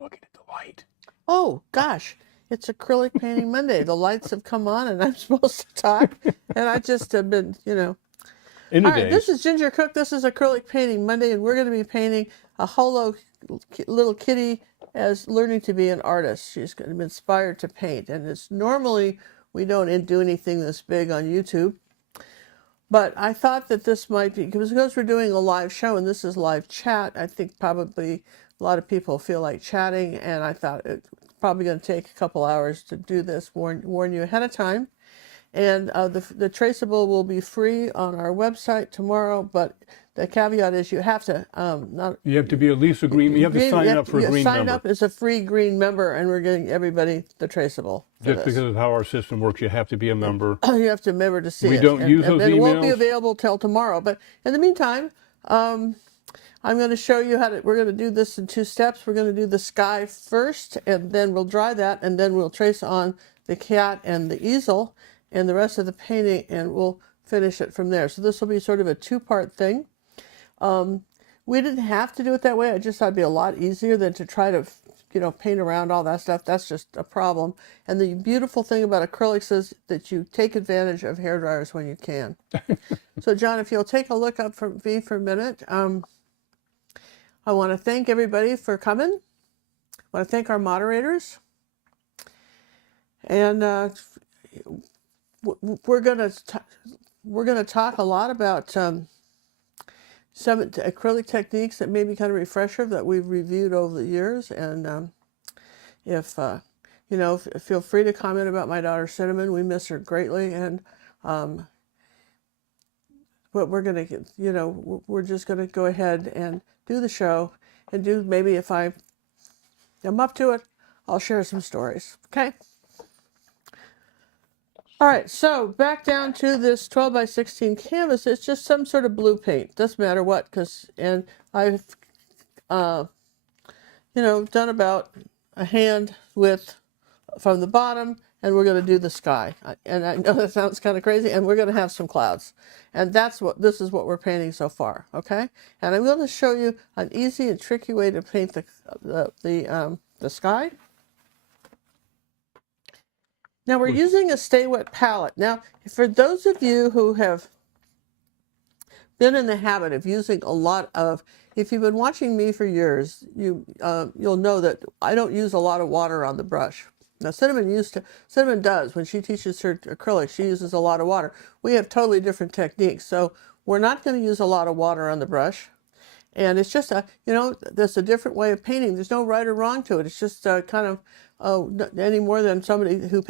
Looking at the light. Oh, gosh. It's Acrylic Painting Monday. The lights have come on and I'm supposed to talk. And I just have been, All right, this is Ginger Cook. This is Acrylic Painting Monday, and we're going to be painting a holo little kitty as learning to be an artist. She's going to be inspired to paint. And it's normally we don't do anything this big on YouTube. But I thought that this might be, because we're doing a live show and this is live chat, I think probably a lot of people feel like chatting, and I thought it's probably going to take a couple hours to do this, warn you ahead of time. And the traceable will be free on our website tomorrow, but the caveat is you have to You have to be at least a green. You have to sign up for a green member. Sign up as a free green member, and we're getting everybody the traceable. Just because of how our system works, you have to be a member. You have to remember to see it. We don't use those emails. It won't be available till tomorrow. But in the meantime, I'm going to show you we're going to do this in 2 steps. We're going to do the sky first, and then we'll dry that, and then we'll trace on the cat and the easel and the rest of the painting, and we'll finish it from there. So this will be sort of a 2-part thing. We didn't have to do it that way. I just thought it'd be a lot easier than to try to, paint around all that stuff. That's just a problem. And the beautiful thing about acrylics is that you take advantage of hair dryers when you can. So John, if you'll take a look up for me for a minute. I want to thank everybody for coming. I want to thank our moderators. And we're going to talk a lot about some acrylic techniques that may be kind of refresher that we've reviewed over the years. And feel free to comment about my daughter Cinnamon. We miss her greatly. And but we're going to, we're just going to go ahead and do the show, and maybe if I'm up to it, I'll share some stories. Okay. All right, so back down to this 12 by 16 canvas. It's just some sort of blue paint. Doesn't matter what, and I've, done about a hand width from the bottom, and we're going to do the sky. And I know that sounds kind of crazy, and we're going to have some clouds. And this is what we're painting so far, okay? And I'm going to show you an easy and tricky way to paint the sky. Now we're using a Stay Wet palette. Now, for those of you who have been in the habit of using a lot of, if you've been watching me for years, you'll know that I don't use a lot of water on the brush. Now Cinnamon does. When she teaches her acrylic, she uses a lot of water. We have totally different techniques. So we're not going to use a lot of water on the brush. And it's just there's a different way of painting. There's no right or wrong to it. It's just kind of any more than somebody who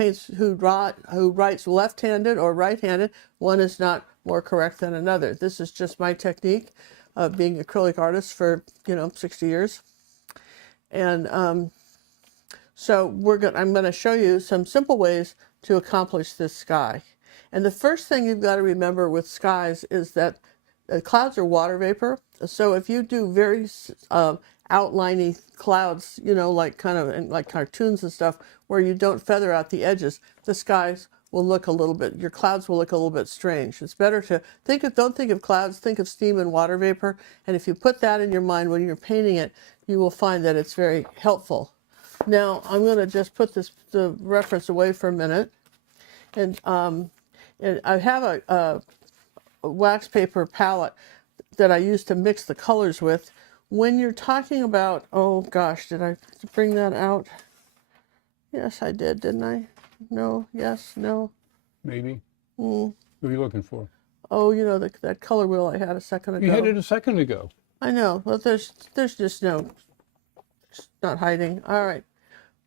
writes left-handed or right-handed. One is not more correct than another. This is just my technique of being an acrylic artist for 60 years. And so I'm going to show you some simple ways to accomplish this sky. And the first thing you've got to remember with skies is that clouds are water vapor. So if you do very outliney clouds, like kind of like cartoons and stuff, where you don't feather out the edges, the skies will look your clouds will look a little bit strange. It's better to don't think of clouds, think of steam and water vapor. And if you put that in your mind when you're painting it, you will find that it's very helpful. Now I'm going to just put the reference away for a minute. And I have a wax paper palette that I use to mix the colors with. When you're talking about, oh gosh, did I bring that out? Yes, I did, didn't I? No, yes, no. Maybe. What are you looking for? Oh, that color wheel I had a second ago. You had it a second ago. I know, but there's just it's not hiding. All right.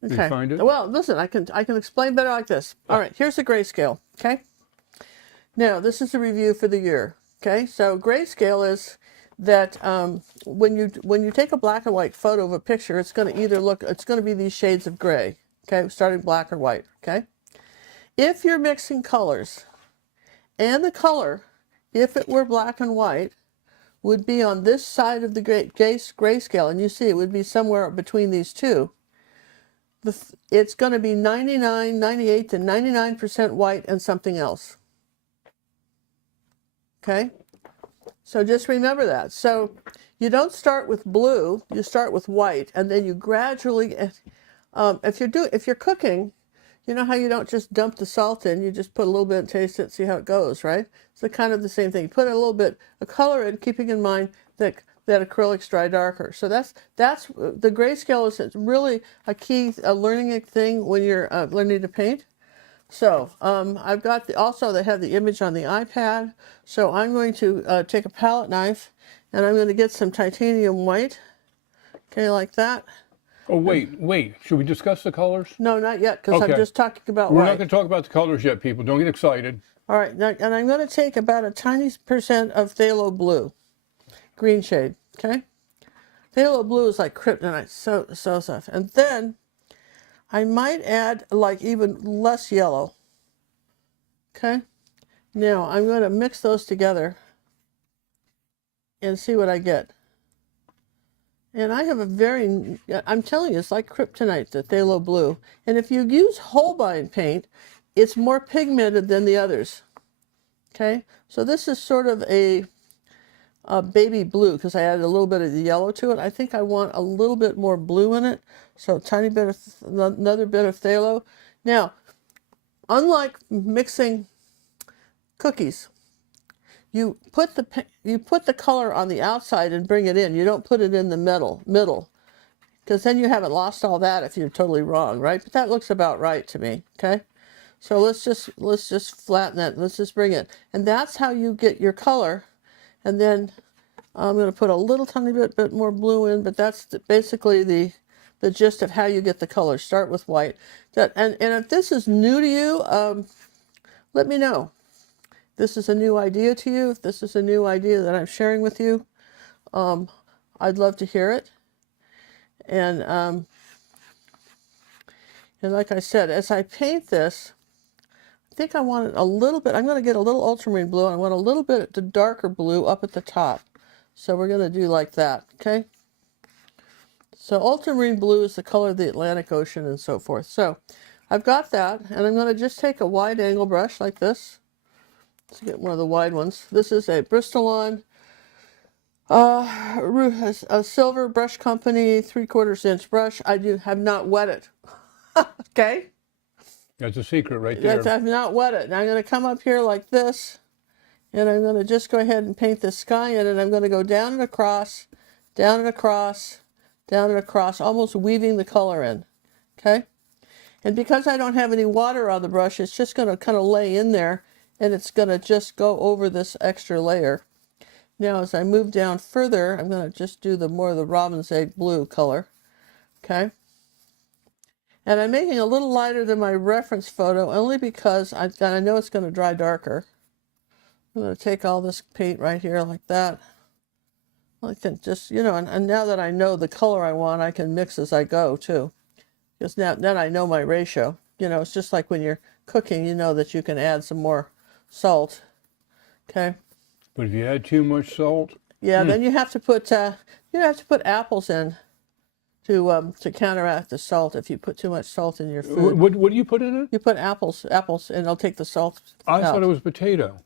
Okay. Did you find it? Well, listen, I can explain better like this. All right, here's the grayscale, okay? Now, this is a review for the year, okay? So grayscale is that when you take a black and white photo of a picture, it's going to be these shades of gray, okay? Starting black or white, okay? If you're mixing colors, and the color, if it were black and white, would be on this side of the grayscale, and you see it would be somewhere between these two, it's going to be 99, 98 to 99% white and something else. Okay? So just remember that. So you don't start with blue, you start with white, and then you gradually, if you're cooking, you know how you don't just dump the salt in, you just put a little bit and taste it, see how it goes, right? So kind of the same thing. You put a little bit of color in, keeping in mind that acrylics dry darker. So that's the grayscale is really a key learning thing when you're learning to paint. So I've got also they have the image on the iPad. So I'm going to take a palette knife and I'm going to get some titanium white. Okay, like that. Oh, wait. Should we discuss the colors? No, not yet, because Okay. I'm just talking about We're white. not going to talk about the colors yet, people. Don't get excited. All right, now, and I'm going to take about a tiny percent of phthalo blue, green shade, okay? Phthalo blue is like kryptonite, so soft. And then I might add like even less yellow, okay? Now I'm going to mix those together and see what I get. And I have I'm telling you, it's like kryptonite, the phthalo blue. And if you use Holbein paint, it's more pigmented than the others. Okay, so this is sort of a baby blue because I added a little bit of the yellow to it. I think I want a little bit more blue in it. So a tiny bit of, another bit of phthalo. Now, unlike mixing cookies, you put the color on the outside and bring it in. You don't put it in the middle, because then you haven't lost all that if you're totally wrong, right? But that looks about right to me. Okay, so let's just flatten that. Let's just bring it, and that's how you get your color. And then I'm going to put a little tiny bit more blue in, but that's basically the gist of how you get the color. Start with white. And if this is new to you, let me know. This is a new idea to you. If this is a new idea that I'm sharing with you, I'd love to hear it. And like I said, as I paint this, I think I want it a little bit. I'm going to get a little ultramarine blue. I want a little bit of darker blue up at the top. So we're going to do like that, okay? So ultramarine blue is the color of the Atlantic Ocean and so forth. So I've got that, and I'm going to just take a wide angle brush like this. Let's get one of the wide ones. This is a Bristol-on a Silver Brush Company 3/4 inch brush. I have not wet it. Okay? That's a secret right there. I've not wet it. Now I'm going to come up here like this, and I'm going to just go ahead and paint the sky in, and I'm going to go down and across, down and across, down and across, almost weaving the color in. Okay? And because I don't have any water on the brush, it's just going to kind of lay in there, and it's going to just go over this extra layer. Now, as I move down further, I'm going to just do more of the robin's egg blue color. Okay? And I'm making a little lighter than my reference photo, only because I know it's going to dry darker. I'm going to take all this paint right here like that. I can just, and now that I know the color I want, I can mix as I go, too. Because then I know my ratio. It's just like when you're cooking, you know that you can add some more salt. Okay? But if you add too much salt... Yeah, then you have to put apples in to counteract the salt if you put too much salt in your food. What do you put in it? You put apples, and they'll take the salt I out. thought it was potato.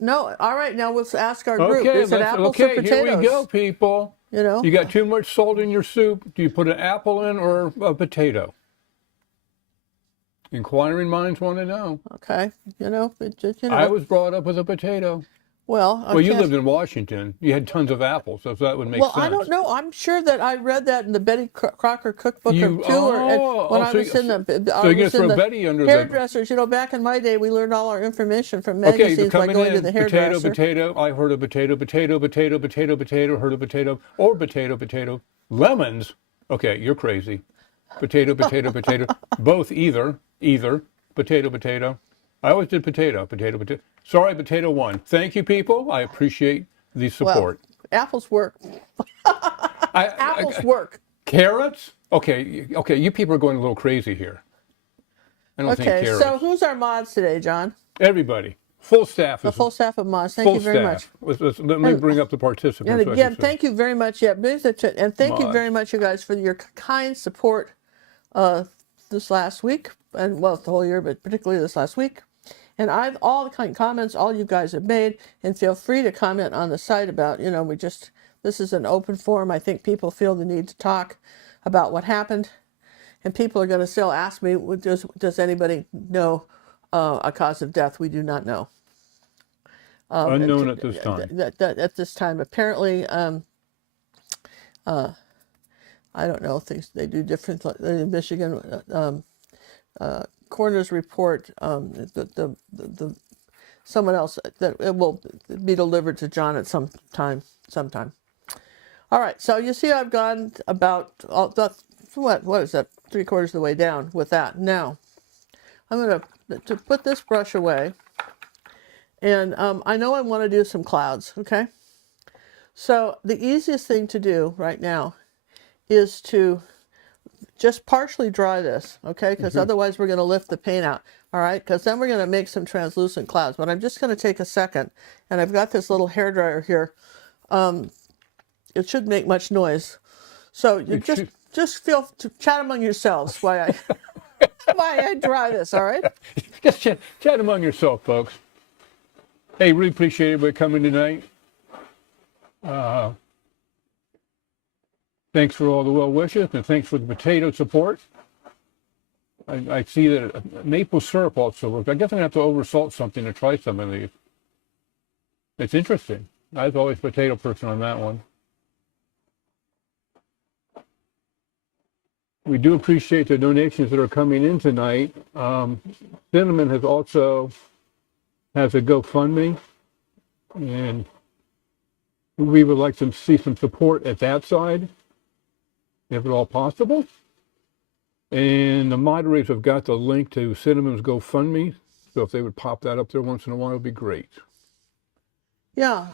No, all right, now let's ask our group. Okay, Is it apples or potatoes? Here we go, people. You got too much salt in your soup. Do you put an apple in or a potato? Inquiring minds want to know. Okay, I was brought up with a potato. Well, you lived in Washington. You had tons of apples, so that would make sense. Well, I don't know. I'm sure that I read that in the Betty Crocker cookbook when I was in the hairdressers. Back in my day, we learned all our information from magazines by going to the hairdresser. Potato. I heard of potato. Heard of potato. Or potato. Lemons. Okay, you're crazy. Potato. Both either. Potato. I always did potato. Sorry, potato won. Thank you, people. I appreciate the support. Well, apples work. Apples work. Carrots? Okay, you people are going a little crazy here. I don't think carrots. Okay, so who's our mods today, John? Everybody. Full staff. The full staff of mods. Thank you very much. Let me bring up the participants. And again, thank you very much. Yeah, and thank you very much, you guys, for your kind support this last week. And, well, the whole year, but particularly this last week. And all the kind of comments all you guys have made, and feel free to comment on the site about, this is an open forum. I think people feel the need to talk about what happened. And people are going to still ask me, does anybody know a cause of death? We do not know. Unknown at this time. At this time, apparently, I don't know, things they do different in Michigan. Coroner's report, someone else, that it will be delivered to John at sometime. All right, so you see I've gone about, what is that, 3/4 of the way down with that. Now, I'm going to put this brush away, and I know I want to do some clouds, okay? So the easiest thing to do right now is to just partially dry this, okay? Because otherwise we're going to lift the paint out, all right? Because then we're going to make some translucent clouds. But I'm just going to take a second, and I've got this little hairdryer here. It shouldn't make much noise. So you just feel to chat among yourselves while I dry this, all right? Just chat among yourself, folks. Hey, really appreciate everybody coming tonight. Thanks for all the well wishes, and thanks for the potato support. I see that maple syrup also works. I guess I'm going to have to oversalt something to try some of these. It's interesting. I was always a potato person on that one. We do appreciate the donations that are coming in tonight. Cinnamon has a GoFundMe, and we would like to see some support at that side, if at all possible. And the moderators have got the link to Cinnamon's GoFundMe, so if they would pop that up there once in a while, it would be great. Yeah,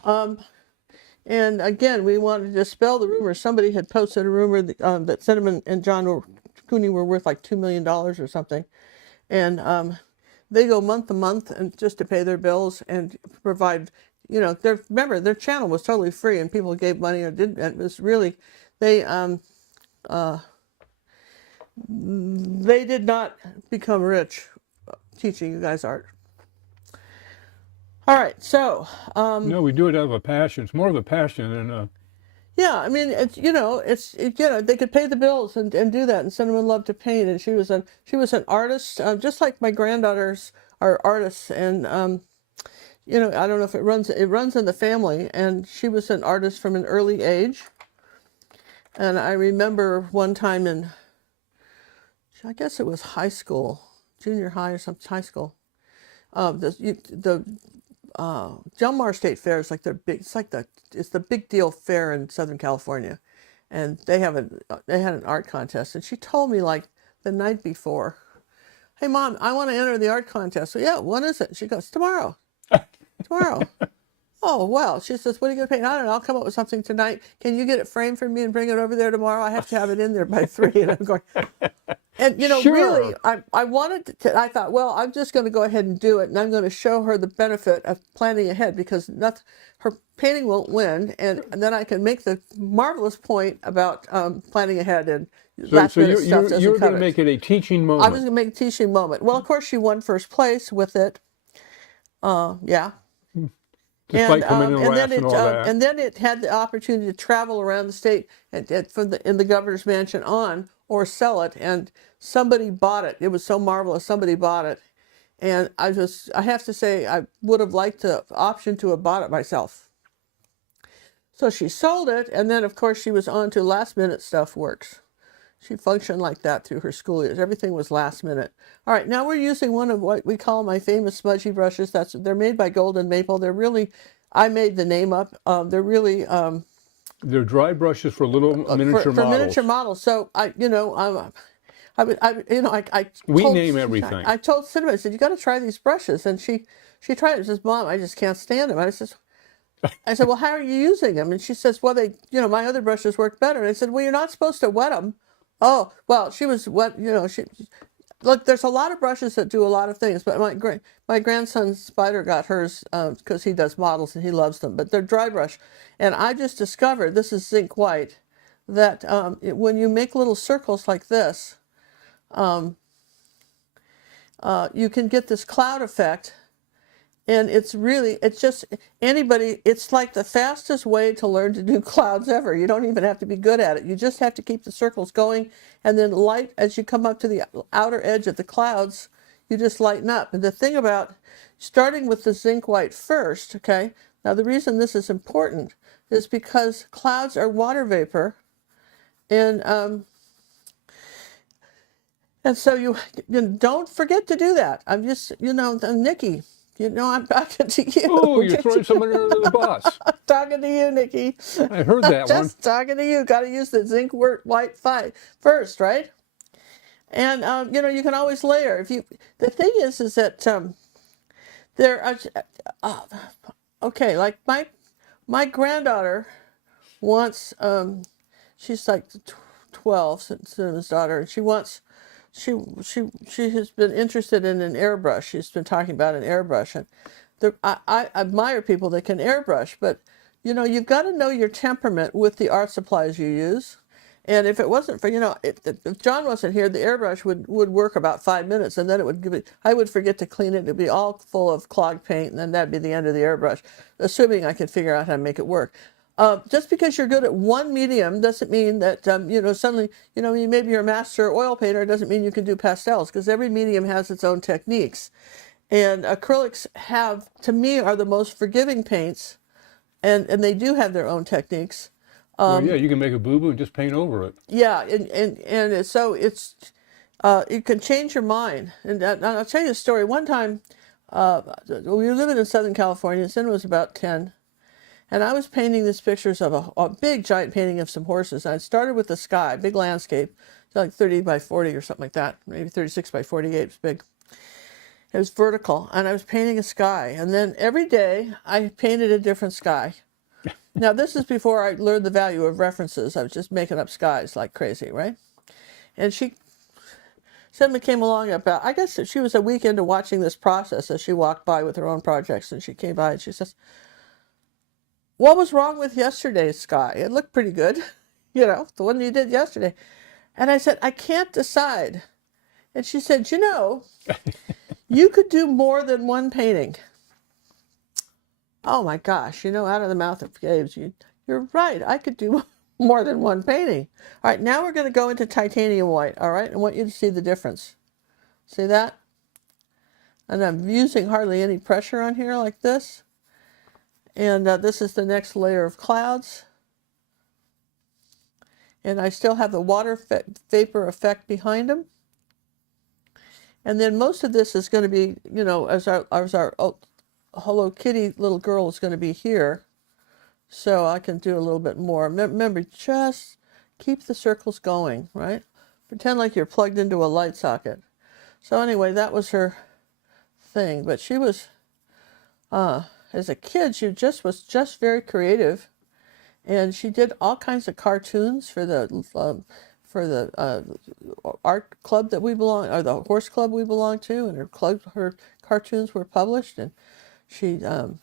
and again, we wanted to dispel the rumor. Somebody had posted a rumor that Cinnamon and John Cooney were worth like $2 million or something. And they go month to month and just to pay their bills and provide, remember, their channel was totally free and people gave money or didn't. It was really, they did not become rich teaching you guys art. All right, so no, we do it out of a passion. It's more of a passion than yeah, I mean, they could pay the bills and do that. And Cinnamon loved to paint, and she was an artist, just like my granddaughters are artists. And I don't know if it runs in the family. And she was an artist from an early age. And I remember one time I guess it was high school, junior high or something, high school. Del Mar State Fair is like their big. It's the big deal fair in Southern California, and they had an art contest. And she told me like the night before, "Hey, Mom, I want to enter the art contest." So yeah, when is it? She goes, "Tomorrow." Tomorrow. Oh well, she says, "What are you gonna paint?" I don't know. I'll come up with something tonight. Can you get it framed for me and bring it over there tomorrow? I have to have it in there by 3. And I'm going. And Sure. Really, I wanted to. I thought, well, I'm just going to go ahead and do it, and I'm going to show her the benefit of planning ahead because her painting won't win, and then I can make the marvelous point about planning ahead and last minute stuff doesn't you're going cut to make it a teaching moment. I was going to make a teaching moment. Well, of course, she won first place with it. Yeah. Despite coming in last and all that. And then it had the opportunity to travel around the state in the governor's mansion on, or sell it, and somebody bought it. It was so marvelous, somebody bought it. And I have to say, I would have liked the option to have bought it myself. So she sold it, and then of course she was on to last minute stuff works. She functioned like that through her school years. Everything was last minute. All right, now we're using one of what we call my famous smudgy brushes. They're made by Golden Maple. They're really, I made the name up. They're really they're dry brushes for little miniature models. For miniature models. So I name everything. I told Cinnamon, I said, "You got to try these brushes." And she tried it. She says, "Mom, I just can't stand them." I said, "Well, how are you using them?" And she says, "Well, my other brushes work better." And I said, "Well, you're not supposed to wet them." Oh, well, she was wet. Look, there's a lot of brushes that do a lot of things, but my grandson Spider got hers because he does models and he loves them, but they're dry brush. And I just discovered, this is zinc white, that when you make little circles like this, you can get this cloud effect And it's just anybody, it's like the fastest way to learn to do clouds ever. You don't even have to be good at it. You just have to keep the circles going, and then light, as you come up to the outer edge of the clouds, you just lighten up. And the thing about starting with the zinc white first, okay, now the reason this is important is because clouds are water vapor, and so you don't forget to do that. I'm just, Nikki, I'm talking to you. Oh, you're throwing somebody under the bus. I'm talking to you, Nikki. I heard that one. Just talking to you. Got to use the zinc white first, right? And you can always layer. The thing is that there are okay. Like my granddaughter wants. She's like 12, Cinema's daughter, and she wants. She has been interested in an airbrush. She's been talking about an airbrush, and I admire people that can airbrush, but you've got to know your temperament with the art supplies you use. And if it wasn't for, if John wasn't here, the airbrush would work about 5 minutes, and then I would forget to clean it. It'd be all full of clogged paint, and then that'd be the end of the airbrush, assuming I could figure out how to make it work. Just because you're good at one medium doesn't mean that, suddenly, maybe you're a master oil painter, doesn't mean you can do pastels, because every medium has its own techniques. And acrylics to me, are the most forgiving paints, and they do have their own techniques. Well, yeah, you can make a boo-boo and just paint over it. Yeah, and so you can change your mind. And I'll tell you a story. One time, we were living in Southern California. Sienna was about 10. And I was painting these pictures of a big giant painting of some horses. And I started with the sky, big landscape, like 30 by 40 or something like that, maybe 36 by 48. It was big. It was vertical, and I was painting a sky. And then every day I painted a different sky. Now, this is before I learned the value of references. I was just making up skies like crazy, right? And she suddenly came along I guess she was a week into watching this process as she walked by with her own projects, and she came by and she says, "What was wrong with yesterday's sky? It looked pretty good, the one you did yesterday." And I said, "I can't decide." And she said, "You could do more than one painting." Oh my gosh, out of the mouth of babes, you're right. I could do more than one painting. All right, now we're going to go into titanium white, all right? I want you to see the difference. See that? And I'm using hardly any pressure on here like this. And this is the next layer of clouds. And I still have the water vapor effect behind them. And then most of this is going to be, as our Hello Kitty little girl is going to be here. So I can do a little bit more. Remember, just keep the circles going, right? Pretend like you're plugged into a light socket. So anyway, that was her thing. But she was, as a kid, she was just very creative. And she did all kinds of cartoons for the art club that we belong, or the horse club we belong to, and her cartoons were published, and she of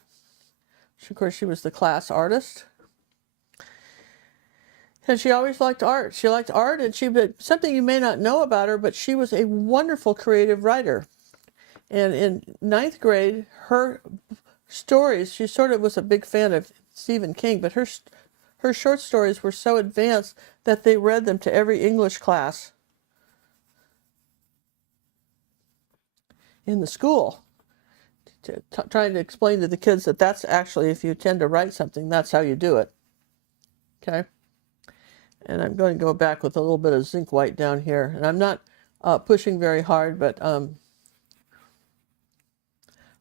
course she was the class artist, and she always liked art. She liked art, and something you may not know about her, but she was a wonderful creative writer. And in 9th grade, her stories, she sort of was a big fan of Stephen King, but her short stories were so advanced that they read them to every English class in the school, trying to explain to the kids that that's actually, if you tend to write something, that's how you do it. Okay? And I'm going to go back with a little bit of zinc white down here. And I'm not pushing very hard, but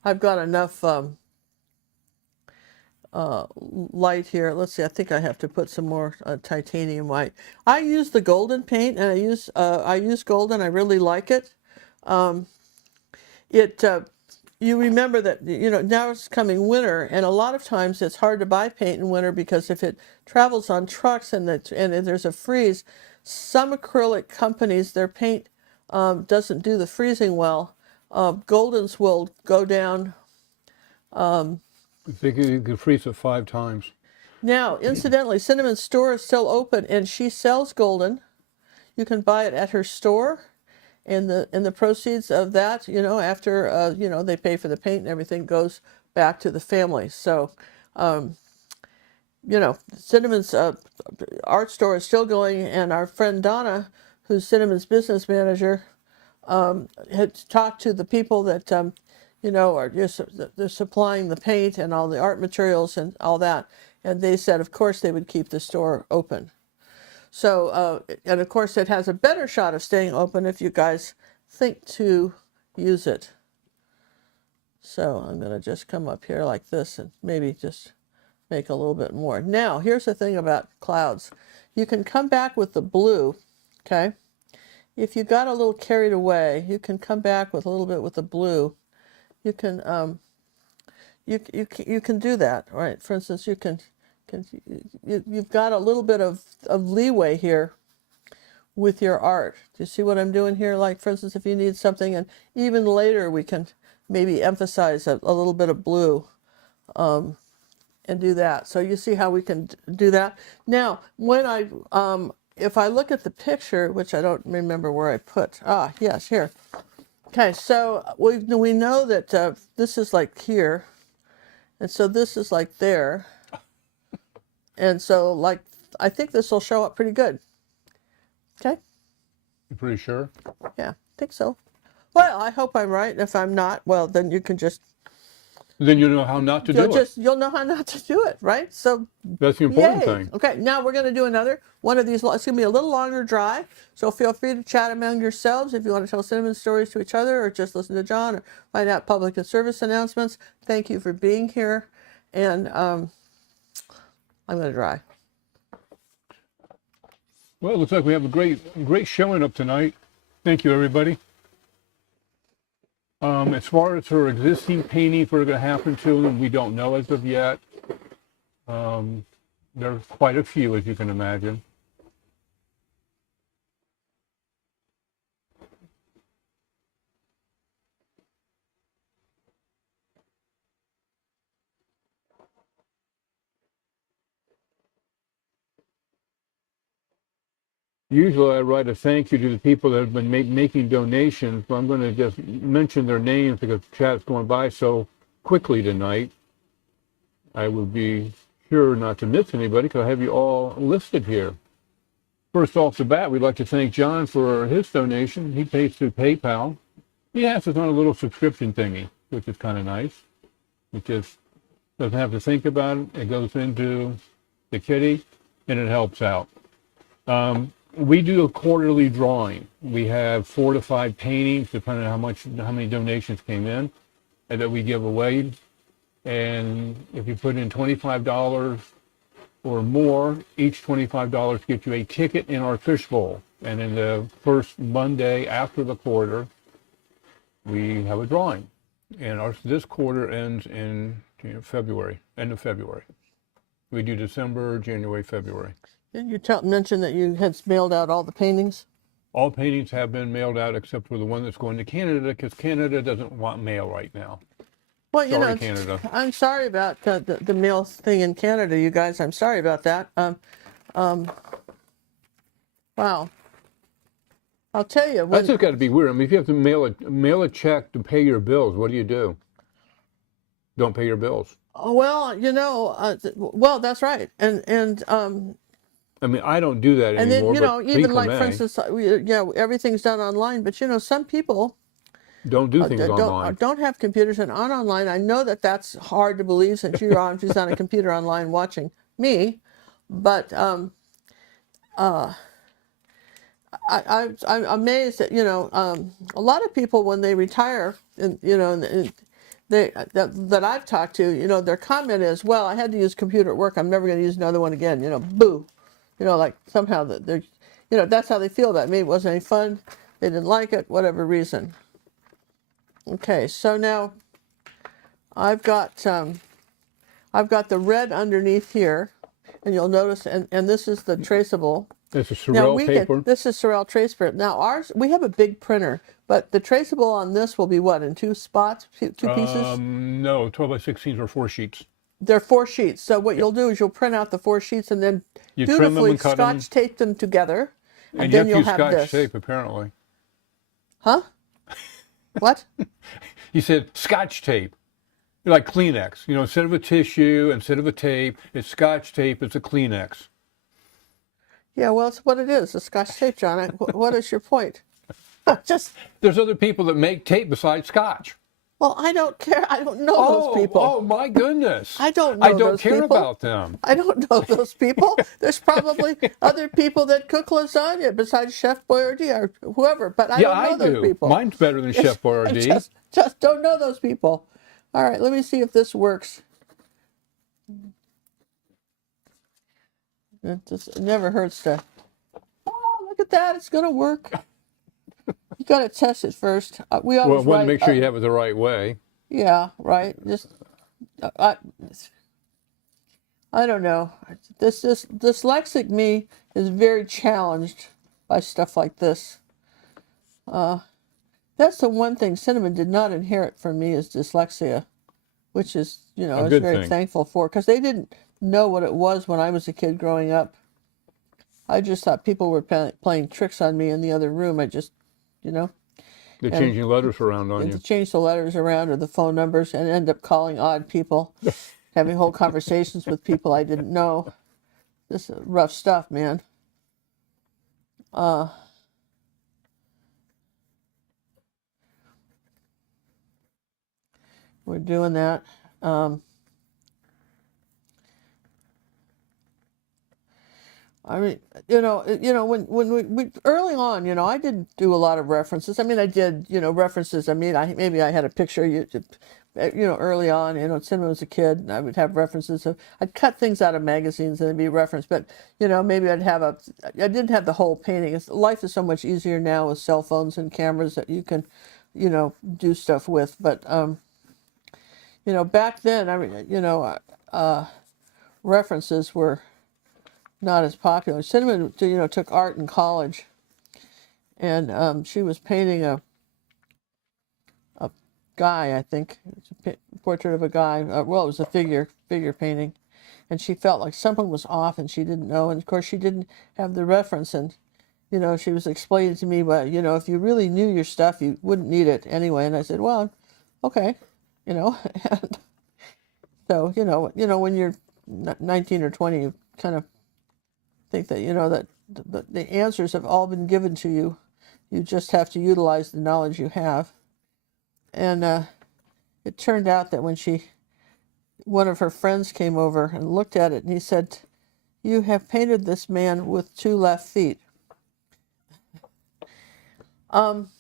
I've got enough light here. Let's see, I think I have to put some more titanium white. I use the golden paint, and I use golden. I really like it. You remember that now it's coming winter, and a lot of times it's hard to buy paint in winter because if it travels on trucks and there's a freeze, some acrylic companies, their paint doesn't do the freezing well. Goldens will go down. I think you could freeze it 5 times. Now, incidentally, Cinnamon's store is still open, and she sells golden. You can buy it at her store, and the proceeds of that, you know, after you know, they pay for the paint and everything, goes back to the family. So, you know, Cinnamon's art store is still going, and our friend Donna, who's Cinnamon's business manager, had talked to the people that you know, are just they're supplying the paint and all the art materials and all that, and they said, of course, they would keep the store open. So, and of course, it has a better shot of staying open if you guys think to use it. So I'm going to just come up here like this and maybe just make a little bit more. Now, here's the thing about clouds. You can come back with the blue, okay? If you got a little carried away, you can come back with a little bit with the blue. You can you can do that, right? For instance, you've got a little bit of leeway here with your art. Do you see what I'm doing here? Like, for instance, if you need something, and even later we can maybe emphasize a little bit of blue and do that. So you see how we can do that. Now, when if I look at the picture, which I don't remember where I put, yes, here. Okay, so we know that this is like here, and so this is like there, and so like I think this will show up pretty good. Okay. You pretty sure? Yeah, I think so. Well, I hope I'm right. If I'm not, well, then you can just. Then you know how not to do it. You'll know how not to do it, right? So that's the important yay. thing. Okay, now we're going to do another one of these. It's going to be a little longer dry, so feel free to chat among yourselves if you want to tell cinnamon stories to each other, or just listen to John, or find out public and service announcements. Thank you for being here, and I'm going to dry. Well, it looks like we have a great showing up tonight. Thank you, everybody. As far as her existing paintings, what are going to happen to them, we don't know as of yet. There are quite a few, as you can imagine. Usually I write a thank you to the people that have been making donations, but I'm going to just mention their names because the chat's going by so quickly tonight. I will be sure not to miss anybody because I have you all listed here. First off the bat, we'd like to thank John for his donation. He pays through PayPal. He has his own little subscription thingy, which is kind of nice. It just doesn't have to think about it. It goes into the kitty and it helps out. We do a quarterly drawing. We have 4 to 5 paintings, depending on how many donations came in, and that we give away. And if you put in $25 or more, each $25 gets you a ticket in our fishbowl. And in the first Monday after the quarter, we have a drawing. And this quarter ends in February, end of February. We do December, January, February. Didn't you mention that you had mailed out all the paintings? All paintings have been mailed out except for the one that's going to Canada, because Canada doesn't want mail right now. Well, you know, Canada. I'm sorry about the mail thing in Canada, you guys. I'm sorry about that. Wow. I'll tell you. That's just got to be weird. I mean, if you have to mail a check to pay your bills, what do? Don't pay your bills. Well, you know, well, that's right. And I mean, I don't do that anymore. And then, you know, even like, for instance, everything's done online. But, you know, some people don't do things online. Don't have computers and aren't online. I know that that's hard to believe since you're on a computer online watching me. But I'm amazed that, you know, a lot of people when they retire, and you know, that I've talked to, you know, their comment is, well, I had to use computer at work. I'm never going to use another one again. You know, boo. You know, like somehow they're, you know, that's how they feel about me. It wasn't any fun. They didn't like it, whatever reason. Okay, so now I've got the red underneath here, and you'll notice, and this is the traceable. This is Pyrrole paper. This is Pyrrole trace paper. Now ours, we have a big printer, but the traceable on this will be what, in 2 spots, 2 pieces? No, 12 by 16s are 4 sheets. They're 4 sheets. So what you'll do is you'll print out the 4 sheets and then you dutifully Scotch tape them together, and then you'll have Scotch this. tape apparently. Huh? What? You said Scotch tape. You're like Kleenex. You know, instead of a tissue, instead of a tape, it's Scotch tape, it's a Kleenex. Yeah, well, it's what it is. It's Scotch tape, John. What is your point? Just, There's other people that make tape besides Scotch. well, I don't care. I don't know those Oh, people. oh my goodness. I don't I know don't those care people. about them. I don't know those people. There's probably other people that cook lasagna besides Chef Boyardee or whoever, but I Yeah, don't know I those do. people. Mine's better than Chef I Boyardee. just don't know those people. All right, let me see if this works. It never hurts to. Oh, look at that! It's gonna work. You gotta test it first. We Well, I always want to write. make sure you have it the right way. Yeah, right. Just I don't know. This dyslexic me is very challenged by stuff like this. That's the one thing Cinnamon did not inherit from me is dyslexia, which is, I A was good very thing. thankful for, because they didn't know what it was when I was a kid growing up. I just thought people were playing tricks on me in the other room. I just, They're and changing letters around on to you. change the letters around or the phone numbers and end up calling odd people, having whole conversations with people I didn't know. This is rough stuff, man. We're doing that. I mean, when we early on, I didn't do a lot of references. I mean, I did, references. I mean, maybe I had a picture, early on, Cinnamon was a kid, and I would have references of, I'd cut things out of magazines and it'd be referenced, but, maybe I didn't have the whole painting. Life is so much easier now with cell phones and cameras that you can, do stuff with. But, back then, I mean, references were not as popular. Cinnamon, took art in college, and she was painting a guy, I think. It's a portrait of a guy. Well, it was a figure painting, and she felt like something was off, and she didn't know. And of course, she didn't have the reference, and she was explaining to me, well, if you really knew your stuff, you wouldn't need it anyway. And I said, well, okay, and so when you're 19 or 20, you kind of think that that the answers have all been given to you. You just have to utilize the knowledge you have. And it turned out that when one of her friends came over and looked at it, and he said, "You have painted this man with 2 left feet." And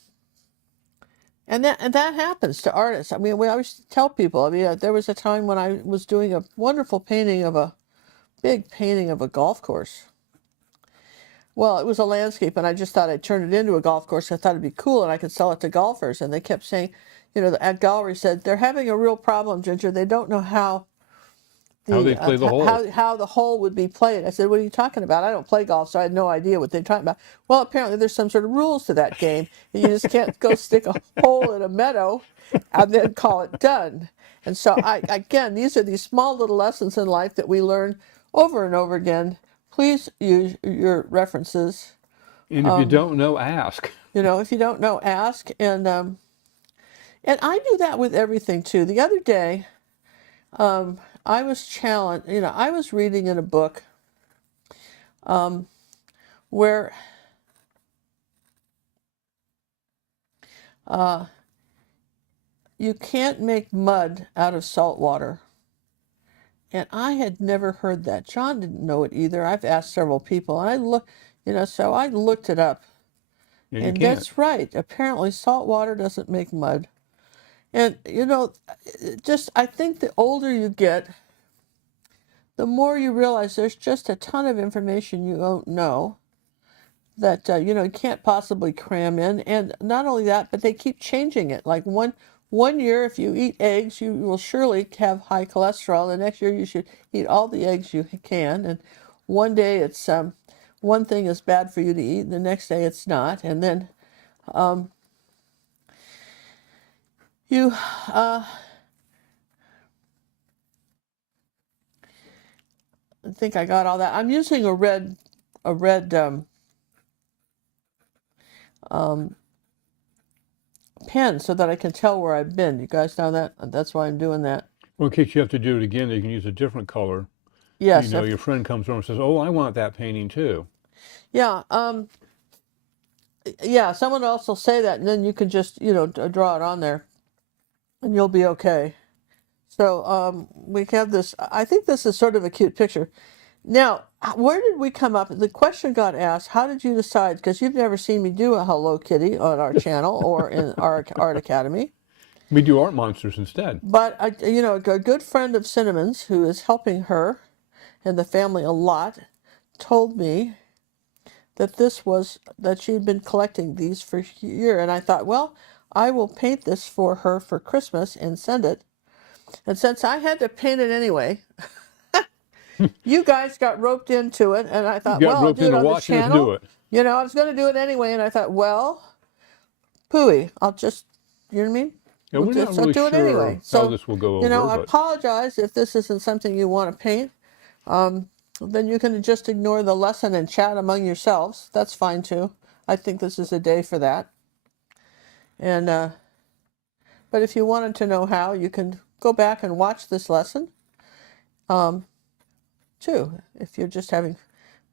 that happens to artists. I mean, we always tell people. I mean, there was a time when I was doing a wonderful big painting of a golf course. Well, it was a landscape, and I just thought I'd turn it into a golf course. I thought it'd be cool, and I could sell it to golfers. And they kept saying, the gallery said, they're having a real problem, Ginger. They don't know how How they play the hole. how the hole would be played. I said, what are you talking about? I don't play golf, so I had no idea what they're talking about. Well, apparently there's some sort of rules to that game. And you just can't go stick a hole in a meadow and then call it done. And so, again, these are these small little lessons in life that we learn over and over again. Please use your references. And if you don't know, ask. If you don't know, ask. And I do that with everything, too. The other day, I was challenged. I was reading in a book where you can't make mud out of salt water. And I had never heard that. John didn't know it either. I've asked several people, and so I looked it up. Yeah, And that's right. Apparently, salt water doesn't make mud. And, I think the older you get, the more you realize there's just a ton of information you don't know that, you can't possibly cram in. And not only that, but they keep changing it. Like one year, if you eat eggs, you will surely have high cholesterol. The next year, you should eat all the eggs you can. And one day, it's one thing is bad for you to eat, and the next day, it's not. And then you I think I got all that. I'm using a red pen so that I can tell where I've been. You guys know that? That's why I'm doing that. Well, in case you have to do it again, you can use a different color. Yes. Your friend comes over and says, "Oh, I want that painting too." Yeah. Yeah. Someone else will say that, and then you can just, draw it on there, and you'll be okay. So we have this. I think this is sort of a cute picture. Now, where did we come up? The question got asked, how did you decide? Because you've never seen me do a Hello Kitty on our channel or in our Art Academy. We do art monsters instead. But, a good friend of Cinnamon's who is helping her and the family a lot told me that that she'd been collecting these for a year. And I thought, well, I will paint this for her for Christmas and send it. And since I had to paint it anyway, you guys got roped into it, and I thought, well, I'll do it on the channel. Do it. I was going to do it anyway, and I thought, well, pooey, I'll just, you know what I mean? Yeah, we're not really do it sure anyway. how this will go over. I apologize if this isn't something you want to paint. Then you can just ignore the lesson and chat among yourselves. That's fine too. I think this is a day for that. And but if you wanted to know how, you can go back and watch this lesson. Too, if you're just having,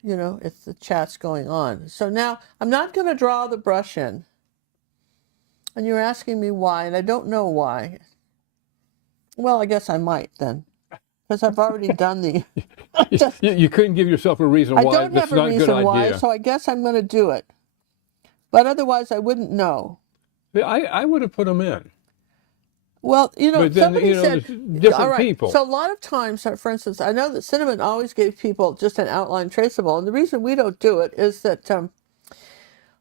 if the chat's going on. So now I'm not going to draw the brush in. And you're asking me why, and I don't know why. Well, I guess I might then, because I've already done the. You couldn't give yourself a reason why. I don't have a reason why, so I guess I'm going to do it. But otherwise, I wouldn't know. I would have put them in. Well, but then, somebody said, different all right, people. So a lot of times, for instance, I know that Cinnamon always gave people just an outline traceable, and the reason we don't do it is that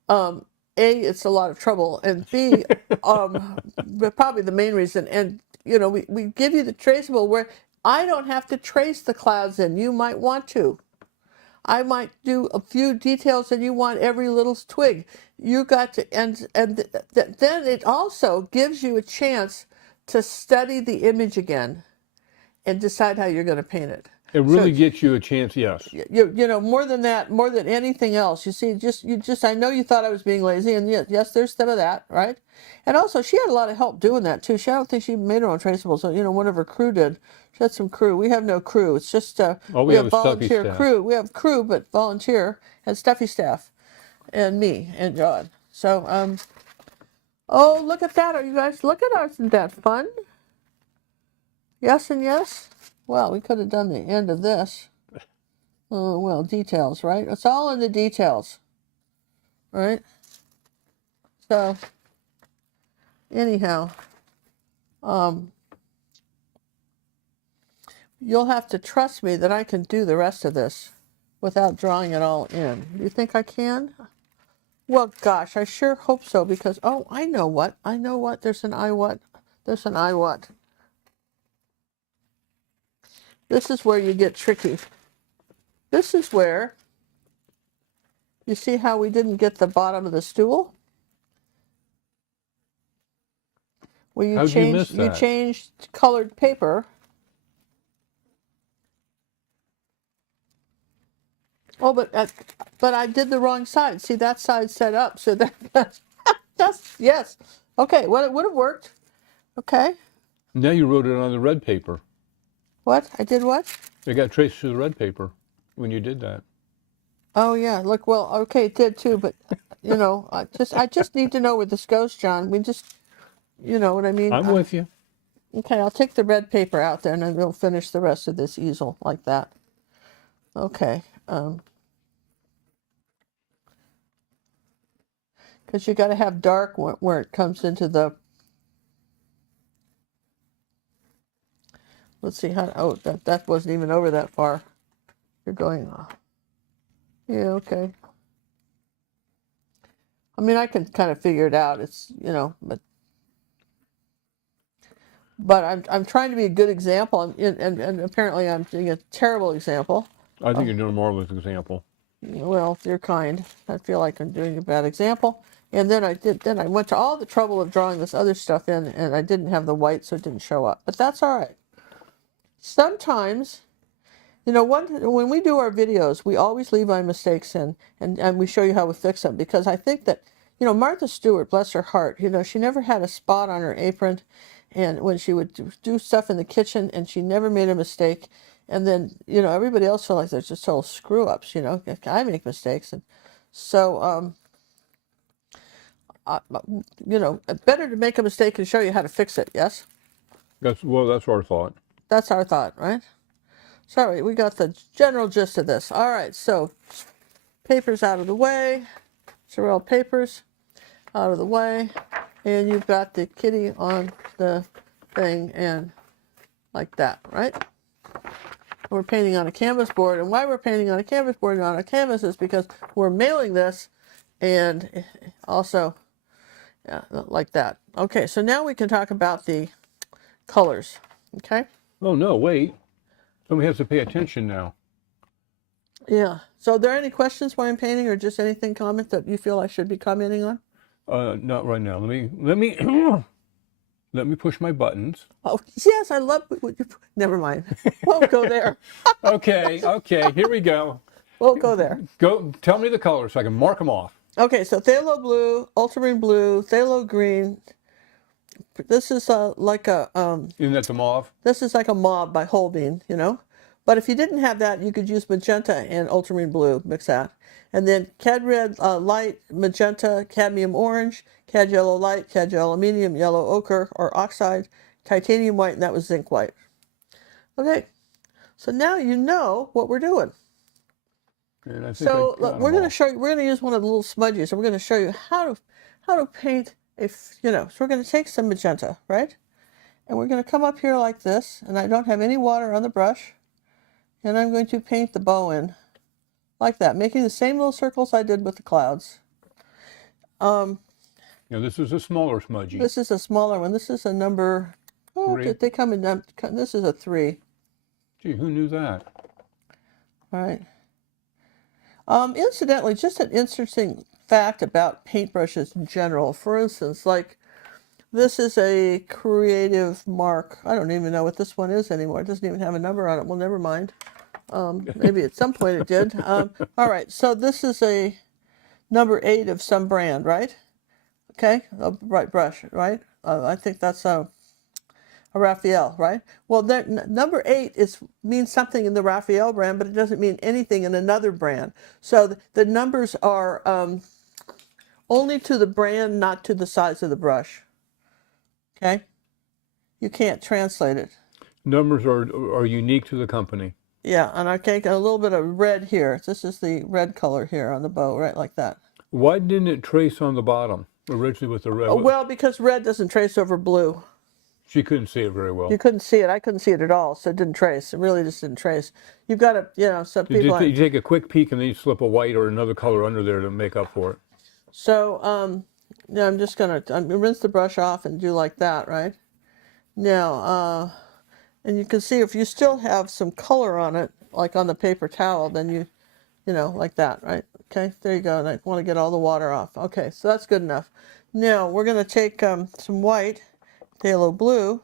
A, it's a lot of trouble, and B, probably the main reason, and we give you the traceable where I don't have to trace the clouds in. You might want to. I might do a few details, and you want every little twig. You got to, and then it also gives you a chance to study the image again and decide how you're going to paint it. It really gets you a chance, yes. More than that, more than anything else. You see, I know you thought I was being lazy, and yes, there's some of that, right? And also, she had a lot of help doing that too. I don't think she made her own traceable, so one of her crew did. She had some crew. We have no crew. It's just we have a volunteer staff. crew. We have crew, but volunteer and stuffy staff, and me and John. So, oh, look at that! Are you guys look at us? Isn't that fun? Yes and yes. Well, we could have done the end of this. Well, details, right? It's all in the details, right? So, anyhow, you'll have to trust me that I can do the rest of this without drawing it all in. You think I can? Well, gosh, I sure hope so, because, oh, I know what. There's an I what. This is where you get tricky. This is where, you see how we didn't get the bottom of the stool? Where you changed colored paper. Oh, but I did the wrong side. See, that side set up, so that's yes. Okay, well, it would have worked. Okay. Now you wrote it on the red paper. What? I did what? It got traced to the red paper when you did that. Oh yeah. Look, well, okay, it did too, but I just need to know where this goes, John. We just, you know what I mean? I'm with you. Okay, I'll take the red paper out there, and then we'll finish the rest of this easel like that. Okay. Because you got to have dark where it comes into the. Let's see how. Oh, that wasn't even over that far. You're going. Yeah. Okay. I mean, I can kind of figure it out. It's but I'm trying to be a good example, and apparently I'm doing a terrible example. I think you're doing a marvelous example. Well, you're kind. I feel like I'm doing a bad example. And then I went to all the trouble of drawing this other stuff in, and I didn't have the white, so it didn't show up. But that's all right. Sometimes, when we do our videos, we always leave our mistakes in, and we show you how we fix them, because I think that you know, Martha Stewart, bless her heart, you know, she never had a spot on her apron, and when she would do stuff in the kitchen, and she never made a mistake. And then, you know, everybody else felt like they're just total screw ups, you know. I make mistakes. And so, you know, better to make a mistake and show you how to fix it, yes? That's our thought. That's our thought, right? Sorry, we got the general gist of this. All right, so papers out of the way, Sorel papers out of the way, and you've got the kitty on the thing, and like that, right? We're painting on a canvas board, and why we're painting on a canvas board and not on a canvas is because we're mailing this, and also, yeah, like that. Okay, so now we can talk about the colors, okay? Oh no, wait. Somebody has to pay attention now. Yeah. So are there any questions while I'm painting, or just anything, comment that you feel I should be commenting on? Not right now. Let me let me push my buttons. Oh, yes, I love what you, never mind. Won't go there. Okay, here we go. Won't go there. Go, tell me the colors so I can mark them off. Okay, so phthalo blue, ultramarine blue, phthalo green. This is like a Isn't that the mauve? this is like a mauve by Holbein, you know. But if you didn't have that, you could use magenta and ultramarine blue, mix that. And then cad red light, magenta, cadmium orange, cad yellow light, cad yellow medium, yellow ochre or oxide, titanium white, and that was zinc white. Okay, so now you know what we're doing. And I think So I got we're them going all. to show you. We're going to use one of the little smudges, and we're going to show you how to paint. If you know, so we're going to take some magenta, right? And we're going to come up here like this, and I don't have any water on the brush, and I'm going to paint the bow in like that, making the same little circles I did with the clouds. Now this is a smaller smudgy. This is a smaller one. This is a number. Oh, 3. they come in. This is a 3. Gee, who knew that? All right. Incidentally, just an interesting fact about paintbrushes in general. For instance, like this is a creative mark. I don't even know what this one is anymore. It doesn't even have a number on it. Well, never mind. Maybe at some point it did. All right, so this is a number 8 of some brand, right? Okay, a bright brush, right? I think that's a Raphael, right? Well, number 8 means something in the Raphael brand, but it doesn't mean anything in another brand. So the numbers are only to the brand, not to the size of the brush. Okay? You can't translate it. Numbers are unique to the company. Yeah, and I take a little bit of red here. This is the red color here on the bow, right, like that. Why didn't it trace on the bottom originally with the red? Well, because red doesn't trace over blue. She couldn't see it very well. You couldn't see it. I couldn't see it at all, so it didn't trace. It really just didn't trace. You've got to, you know, some people... You take a quick peek and then you slip a white or another color under there to make up for it. So, yeah, I'm just going to rinse the brush off and do like that, right? Now, and you can see if you still have some color on it, like on the paper towel, then you know, like that, right? Okay, there you go. And I want to get all the water off. Okay, so that's good enough. Now, we're going to take some white, phthalo blue,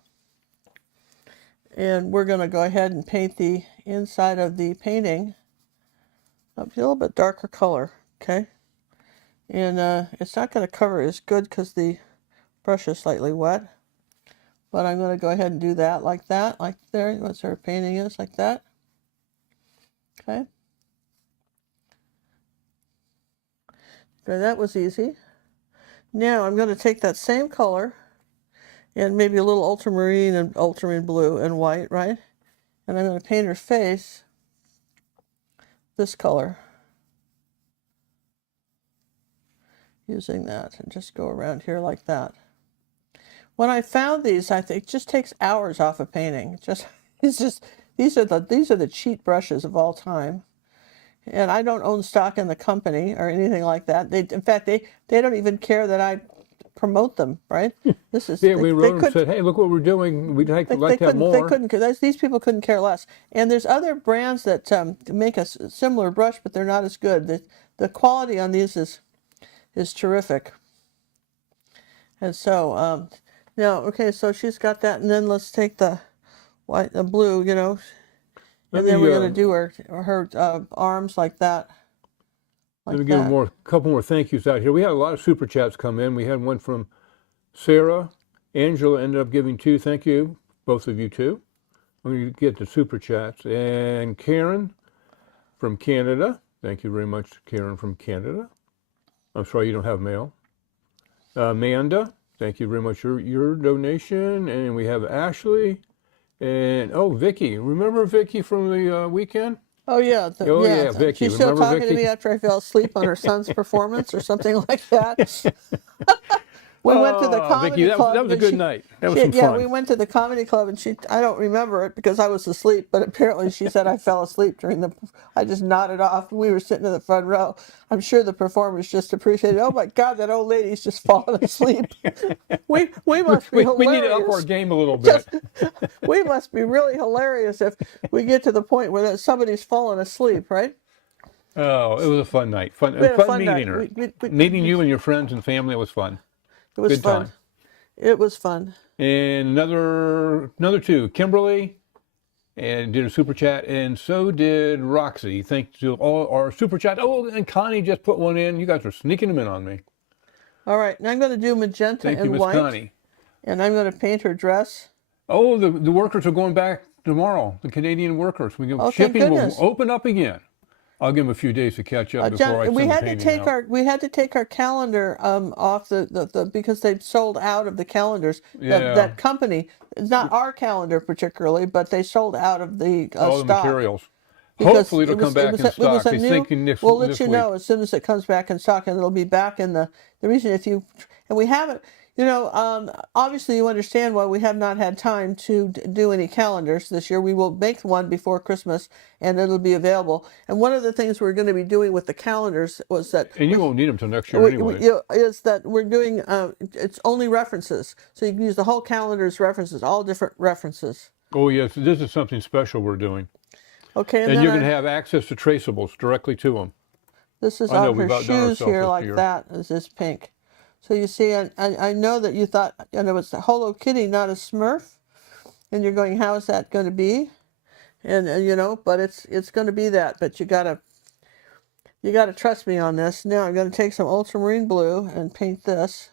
and we're going to go ahead and paint the inside of the painting a little bit darker color, okay? And it's not going to cover as good because the brush is slightly wet. But I'm going to go ahead and do that, like there. What our painting is, like that. Okay. Okay, that was easy. Now I'm going to take that same color and maybe a little ultramarine and ultramarine blue and white, right? And I'm going to paint her face this color. Using that, and just go around here like that. When I found these, I think it just takes hours off of painting. These are the cheat brushes of all time. And I don't own stock in the company or anything like that. In fact, they don't even care that I promote them, right? This is Yeah, we wrote and said, hey, look what we're doing. We'd like to have more. They couldn't. These people couldn't care less. And there's other brands that make a similar brush, but they're not as good. The quality on these is terrific. And so now, okay, so she's got that, and then let's take the white, the blue, you know, and then we're going to do her arms like that. Let like me give that. a couple more thank yous out here. We had a lot of super chats come in. We had one from Sarah. Angela ended up giving 2. Thank you, both of you too. I'm going to get the super chats. And Karen from Canada. Thank you very much, Karen from Canada. I'm sorry you don't have mail. Amanda, thank you very much for your donation. And we have Ashley and, oh, Vicky. Remember Vicky from the weekend? Oh yeah, Oh yeah, Vicky. she's still Remember talking to Vicky? me after I fell asleep on her son's performance or something like that. We went to the Oh, Vicky, comedy that club. was a and good night. That was some Yeah, fun. we went to the comedy club, and I don't remember it because I was asleep, but apparently she said I fell asleep I just nodded off. We were sitting in the front row. I'm sure the performers just appreciated, oh my God, that old lady's just fallen asleep. We must be We need to up our hilarious. game a little bit. We must be really hilarious if we get to the point where somebody's fallen asleep, right? Oh, it was a fun night. We had a Fun fun night. meeting her. Meeting you and your friends and family was fun. It was Good fun. time. It was fun. And another 2, Kimberly, and did a super chat, and so did Roxy. Thanks to all our super chat. Oh, and Connie just put one in. You guys are sneaking them in on me. All right, now I'm going to do magenta Thank you, and Miss white, Connie. and I'm going to paint her dress. Oh, the workers are going back tomorrow. The Canadian workers. Oh, thank Shipping will goodness. open up again. I'll give them a few days to catch up before I send we the had to painting take out. we had to take our calendar off the because they'd sold out of the calendars. Yeah. That company, it's not our calendar particularly, but they sold out of the All the stock. materials. Because Hopefully it'll come back in stock. He's thinking this we'll let this you week. know as soon as it comes back in stock, and it'll be back in the reason and we haven't, obviously you understand why we have not had time to do any calendars this year. We will make one before Christmas, and it'll be available. And one of the things we're going to be doing with the calendars was that And you won't need them till next year anyway. is that we're doing it's only references, so you can use the whole calendar as references, all different references. Oh yes, this is something special we're doing. Okay, And you're going to have access to traceables directly to them. this is I know on her we've outdone shoes ourselves here this like year. that is this pink. So you see, I know that you thought, and it was a Hello Kitty, not a Smurf, and you're going, how is that going to be? And but it's going to be that. But you gotta trust me on this. Now I'm going to take some ultramarine blue and paint this.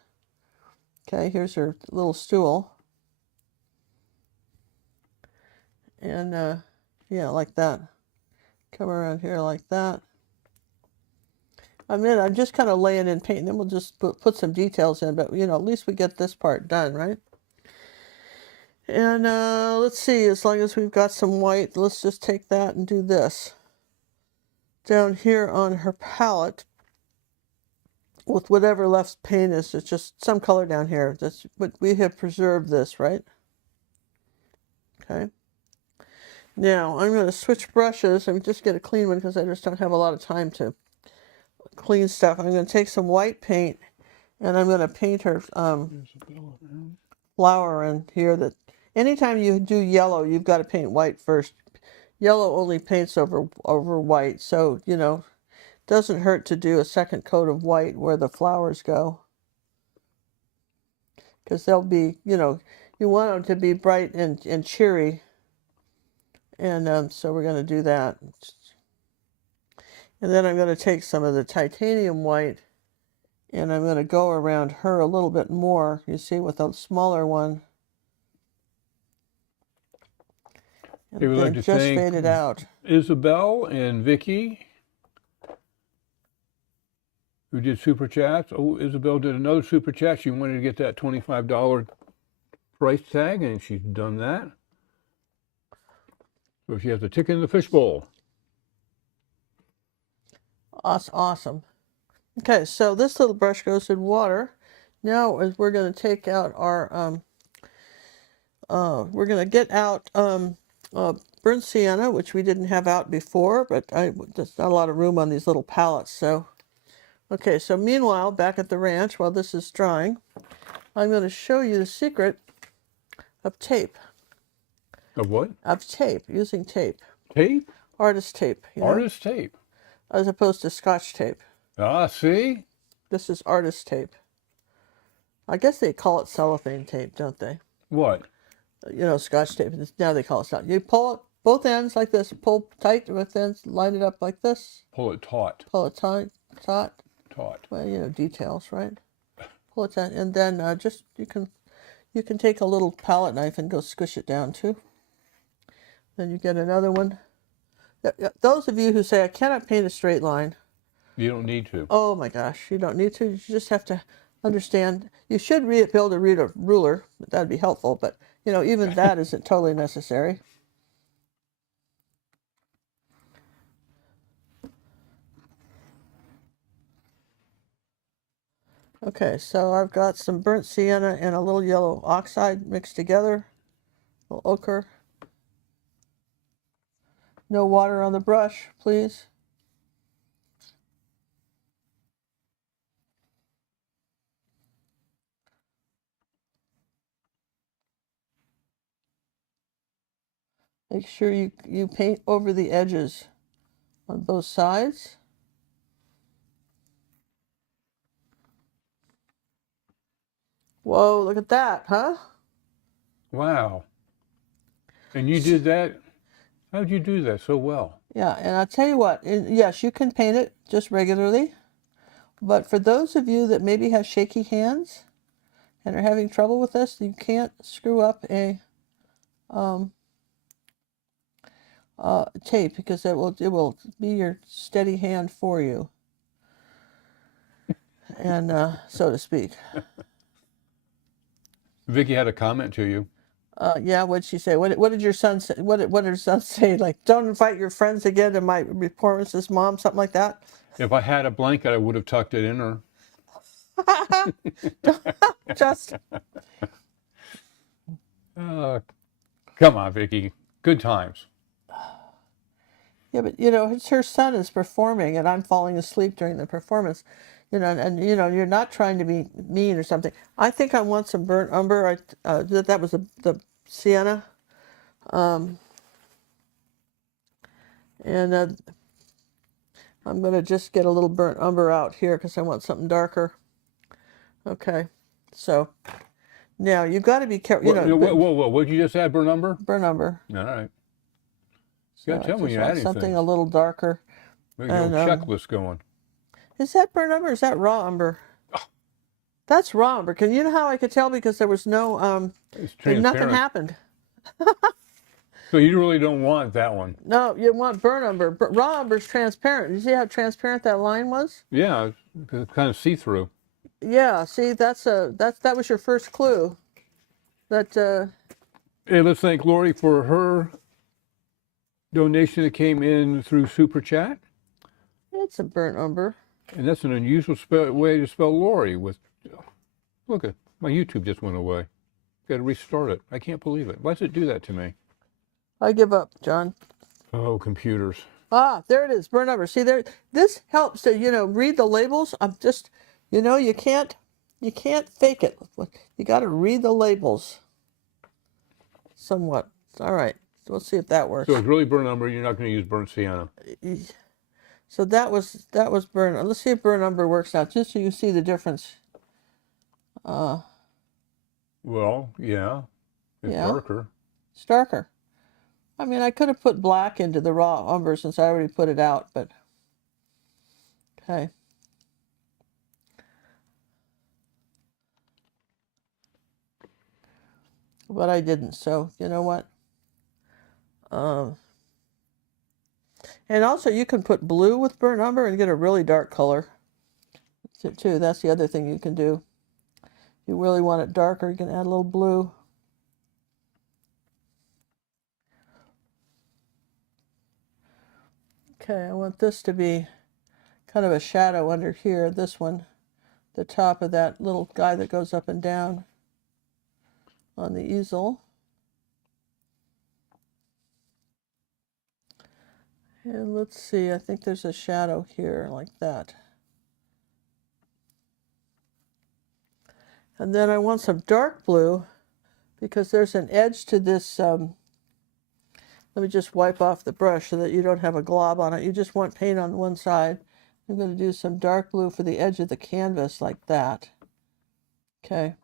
Okay, here's her little stool. And yeah, like that. Come around here like that. I'm just kind of laying in paint, and then we'll just put some details in, but at least we get this part done, right? And let's see, as long as we've got some white, let's just take that and do this. Down here on her palette, with whatever left paint is, it's just some color down here. But we have preserved this, right? Okay. Now, I'm going to switch brushes and just get a clean one because I just don't have a lot of time to clean stuff. I'm going to take some white paint, and I'm going to paint her flower in here. That anytime you do yellow, you've got to paint white first. Yellow only paints over white, so doesn't hurt to do a second coat of white where the flowers go, because they'll be, you want them to be bright and cheery, and so we're going to do that. And then I'm going to take some of the titanium white, and I'm going to go around her a little bit more, you see, with a smaller one. And They would like to just thank fade it out. Isabel and Vicky, who did super chats. Oh, Isabel did another super chat. She wanted to get that $25 price tag, and she's done that. So she has a ticket in the fishbowl. Awesome. Okay, so this little brush goes in water. Now we're going to take out our, we're going to get out burnt sienna, which we didn't have out before, but there's not a lot of room on these little palettes. So, okay, so meanwhile, back at the ranch, while this is drying, I'm going to show you the secret of tape. Of what? Of tape, using tape. Tape? Artist tape. Artist tape. As opposed to Scotch tape. Ah, see? This is artist tape. I guess they call it cellophane tape, don't they? What? Scotch tape. Now they call it Scotch. You pull it both ends like this. Pull tight with ends. Line it up like this. Pull it taut. Pull it tight. taut. Taut. Well, you know, details, right? Pull it down, and then just you can take a little palette knife and go squish it down too. Then you get another one. Those of you who say I cannot paint a straight line, You don't need to. oh my gosh, you don't need to. You just have to understand. You should be able to read a ruler. That'd be helpful, but you know, even that isn't totally necessary. Okay, so I've got some burnt sienna and a little yellow oxide mixed together, a little ochre. No water on the brush, please. Make sure you paint over the edges on both sides. Whoa, look at that, huh? Wow. And you did that? How'd you do that so well? Yeah, and I'll tell you what, yes, you can paint it just regularly, but for those of you that maybe have shaky hands and are having trouble with this, you can't screw up a tape, because it will be your steady hand for you, and so to speak. Vicky had a comment to you. Yeah, what'd she say? What did your son say? What did her son say? Like, don't invite your friends again to my performances, Mom, something like that? If I had a blanket, I would have tucked it in her. Just, Come on, Vicky. Good times. yeah, but you know, her son is performing and I'm falling asleep during the performance, you know, and you know, you're not trying to be mean or something. I think I want some burnt umber. That was the sienna. And I'm going to just get a little burnt umber out here because I want something darker. Okay, so now you've got to be careful. You know, Whoa. What'd you just add, burnt umber? burnt umber. All right. So You got to tell me I just you're want adding something things. a little darker. We got and, a checklist going. Is that burnt umber or is that raw umber? That's raw umber. Can you know how I could tell? Because there was no, It's nothing transparent. happened. So you really don't want that one. No, you want burnt umber. But raw umber is transparent. You see how transparent that line was? Yeah, it's kind of see-through. Yeah. See, that was your first clue. That Hey, let's thank Lori for her donation that came in through Super Chat. it's a burnt umber. And that's an unusual way to spell Lori. Look, my YouTube just went away. Got to restart it. I can't believe it. Why does it do that to me? I give up, John. Oh, computers. Ah, there it is, burnt umber. See there, this helps to, you know, read the labels. I'm just, you know, you can't fake it. You got to read the labels somewhat. All right, so let's see if that works. So it's really burnt umber. You're not going to use burnt sienna. So that was burnt. Let's see if burnt umber works now, just so you see the difference. Well, yeah. It's Yeah. darker. It's darker. I mean, I could have put black into the raw umber since I already put it out, but okay. But I didn't, so you know what? And also you can put blue with burnt umber and get a really dark color too. That's the other thing you can do. If you really want it darker, you can add a little blue. Okay, I want this to be kind of a shadow under here, this one, the top of that little guy that goes up and down on the easel. And let's see, I think there's a shadow here like that. And then I want some dark blue because there's an edge to this. Let me just wipe off the brush so that you don't have a glob on it. You just want paint on one side. I'm going to do some dark blue for the edge of the canvas like that. Okay.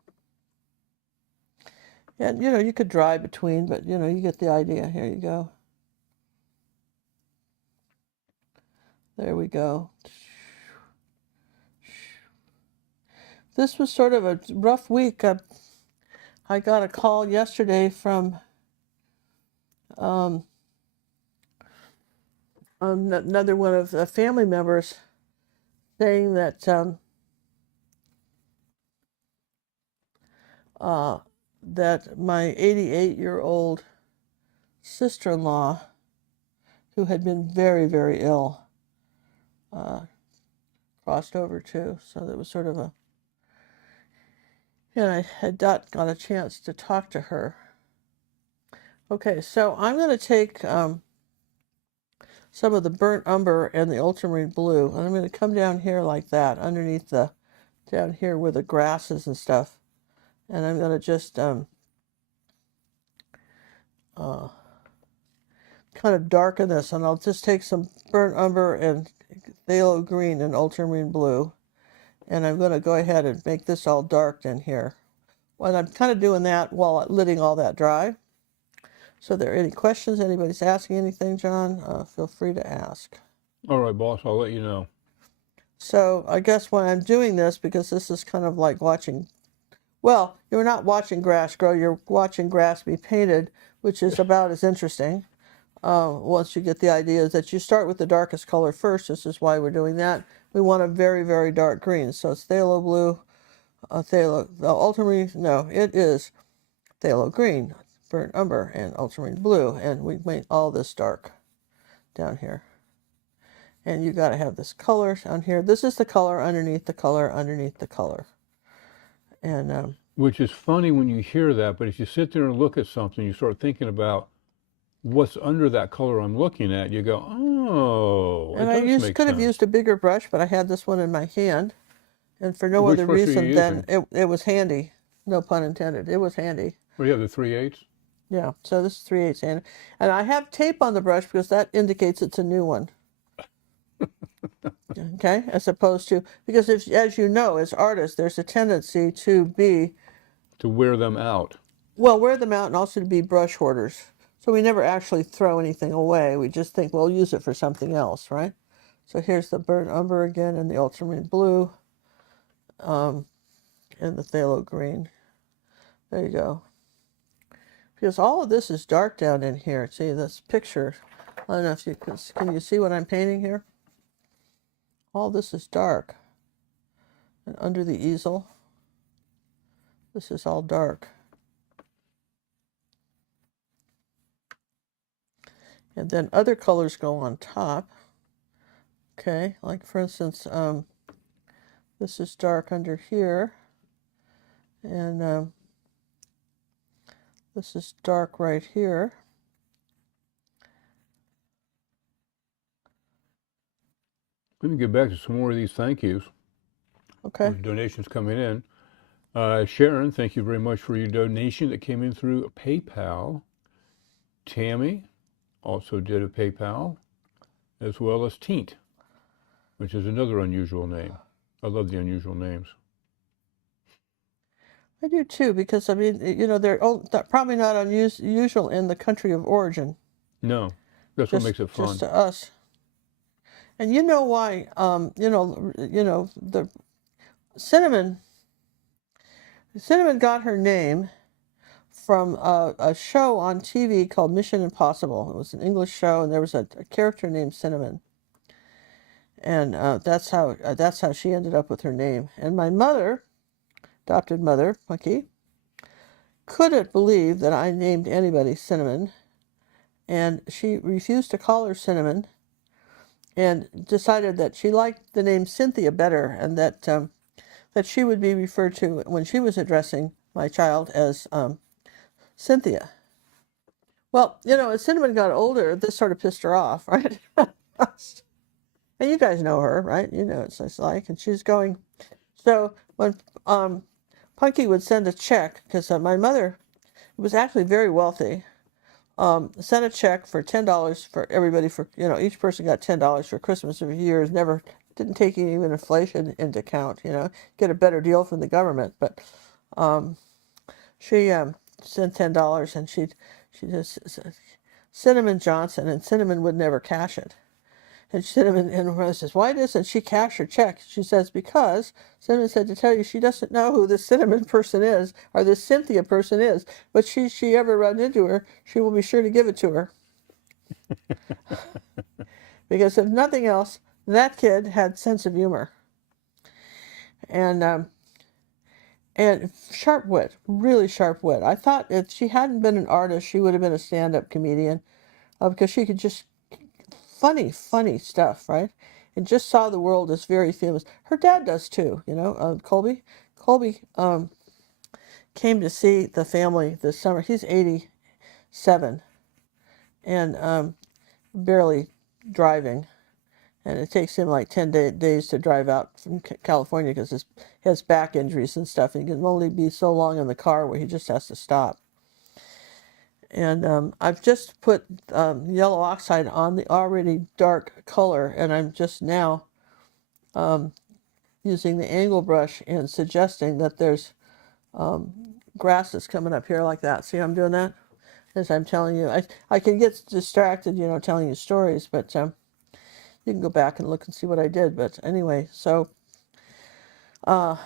And, you know, you could dry between, but, you know, you get the idea. Here you go. There we go. this was sort of a rough week. I got a call yesterday from another one of the family members saying that that my 88-year-old sister-in-law, who had been very, very ill, crossed over too. So there was sort of a, and I had not got a chance to talk to her. Okay, so I'm going to take some of the burnt umber and the ultramarine blue, and I'm going to come down here like that, underneath the, down here where the grasses and stuff, and I'm going to just kind of darken this, and I'll just take some burnt umber and phthalo green and ultramarine blue, and I'm going to go ahead and make this all dark in here. Well, I'm kind of doing that while letting all that dry. So if there are any questions, anybody's asking anything, John, feel free to ask. All right, boss, I'll let you know. So I guess when I'm doing this, because this is kind of like watching, well, you're not watching grass grow, you're watching grass be painted, which is about as interesting. Once you get the idea is that you start with the darkest color first. This is why we're doing that. We want a very, very dark green. So it's phthalo blue, the ultramarine, no, it is phthalo green, burnt umber, and ultramarine blue. And we made all this dark down here. And you got to have this color on here. This is the color underneath the color underneath the color. And which is funny when you hear that, but if you sit there and look at something, you start thinking about what's under that color I'm looking at, you go, oh, and I could have used a bigger brush, but I had this one in my hand, and for no other reason than it was handy. No pun intended. It was handy. Well, you have the 3/8? Yeah, so this is 3/8 hand. And I have tape on the brush because that indicates it's a new one. Okay, as opposed to, because if, as you know, as artists, there's a tendency to wear them out. Well, wear them out, and also to be brush hoarders. So we never actually throw anything away. We just think we'll use it for something else, right? So here's the burnt umber again, and the ultramarine blue, and the phthalo green. There you go. Because all of this is dark down in here. See this picture? I don't know if you can you see what I'm painting here? All this is dark. And under the easel, this is all dark. And then other colors go on top. Okay, like for instance, this is dark under here. And this is dark right here. Let me get back to some more of these thank yous. Okay. Donations coming in. Sharon, thank you very much for your donation that came in through PayPal. Tammy also did a PayPal, as well as Teent, which is another unusual name. I love the unusual names. I do too, because I mean, you know, they're probably not unusual in the country of origin. No, that's what makes it fun. Just to us. And you know why? You know, the Cinnamon got her name from a show on TV called Mission Impossible. It was an English show, and there was a character named Cinnamon, and that's how she ended up with her name. And my mother, adopted mother, Punky, couldn't believe that I named anybody Cinnamon, and she refused to call her Cinnamon, and decided that she liked the name Cynthia better, and that she would be referred to when she was addressing my child as Cynthia. Well, you know, as Cinnamon got older, this sort of pissed her off, right? And you guys know her, right? You know what it's like. And she's going, so when Punky would send a check, because my mother was actually very wealthy, sent a check for $10 for everybody, for, you know, each person got $10 for Christmas for years, didn't take even inflation into account, you know, get a better deal from the government. But she sent $10, and she just said Cinnamon Johnson, and Cinnamon would never cash it. And Cinnamon and Rose says, why doesn't she cash her check? She says, because Cinnamon said to tell you she doesn't know who this Cinnamon person is or this Cynthia person is, but she ever run into her, she will be sure to give it to her. Because if nothing else, that kid had sense of humor. And sharp wit, really sharp wit. I thought if she hadn't been an artist, she would have been a stand-up comedian, because she could just funny stuff, right? And just saw the world as very famous. Her dad does too, Colby. Colby came to see the family this summer. He's 87 and barely driving. And it takes him like 10 days to drive out from California because he has back injuries and stuff. And he can only be so long in the car where he just has to stop. And I've just put yellow oxide on the already dark color, and I'm just now using the angle brush and suggesting that there's grasses coming up here like that. See how I'm doing that? As I'm telling you, I can get distracted, telling you stories, but you can go back and look and see what I did. But anyway, so her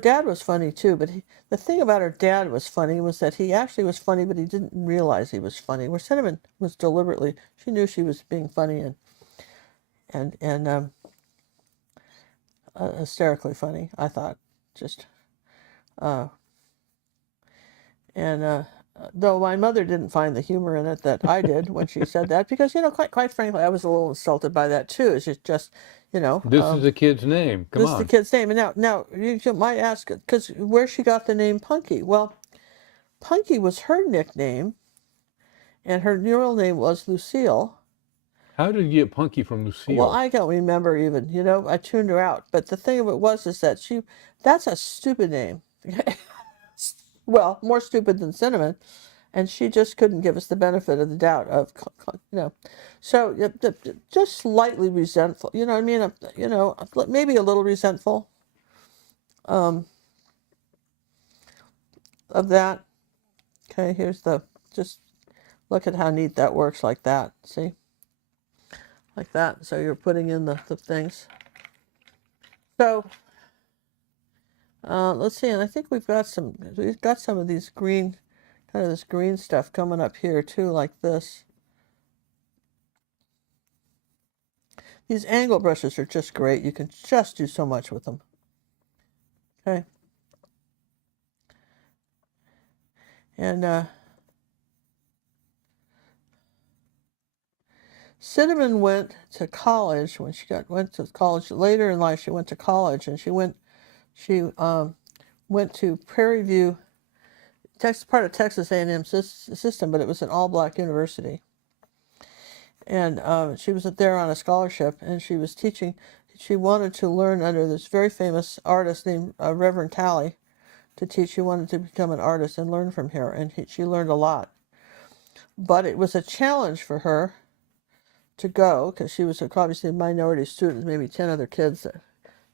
dad was funny too, but the thing about her dad was funny was that he actually was funny, but he didn't realize he was funny. Where Cinnamon was deliberately, she knew she was being funny and hysterically funny, I thought. Just though my mother didn't find the humor in it that I did when she said that, because quite frankly, I was a little insulted by that too. It's just This is the kid's name. Come this is on. the kid's name. And now you might ask, because where she got the name Punky. Well, Punky was her nickname, and her real name was Lucille. How did you get Punky from Lucille? Well, I don't remember even. I tuned her out. But the thing of it was is that that's a stupid name. Well, more stupid than Cinnamon. And she just couldn't give us the benefit of the doubt of, So just slightly resentful. You know what I mean? Maybe a little resentful of that. Okay, just look at how neat that works like that. See? Like that. So you're putting in the things. So let's see, and I think we've got some of these green, kind of this green stuff coming up here too, like this. These angle brushes are just great. You can just do so much with them. Okay. And Cinnamon went to college when she went to college later in life. She went to college, and she went to Prairie View, part of Texas A&M system, but it was an all-black university. And she was there on a scholarship, and she was teaching. She wanted to learn under this very famous artist named Reverend Talley to teach. She wanted to become an artist and learn from here, and she learned a lot. But it was a challenge for her to go, because she was obviously a minority student, maybe 10 other kids that,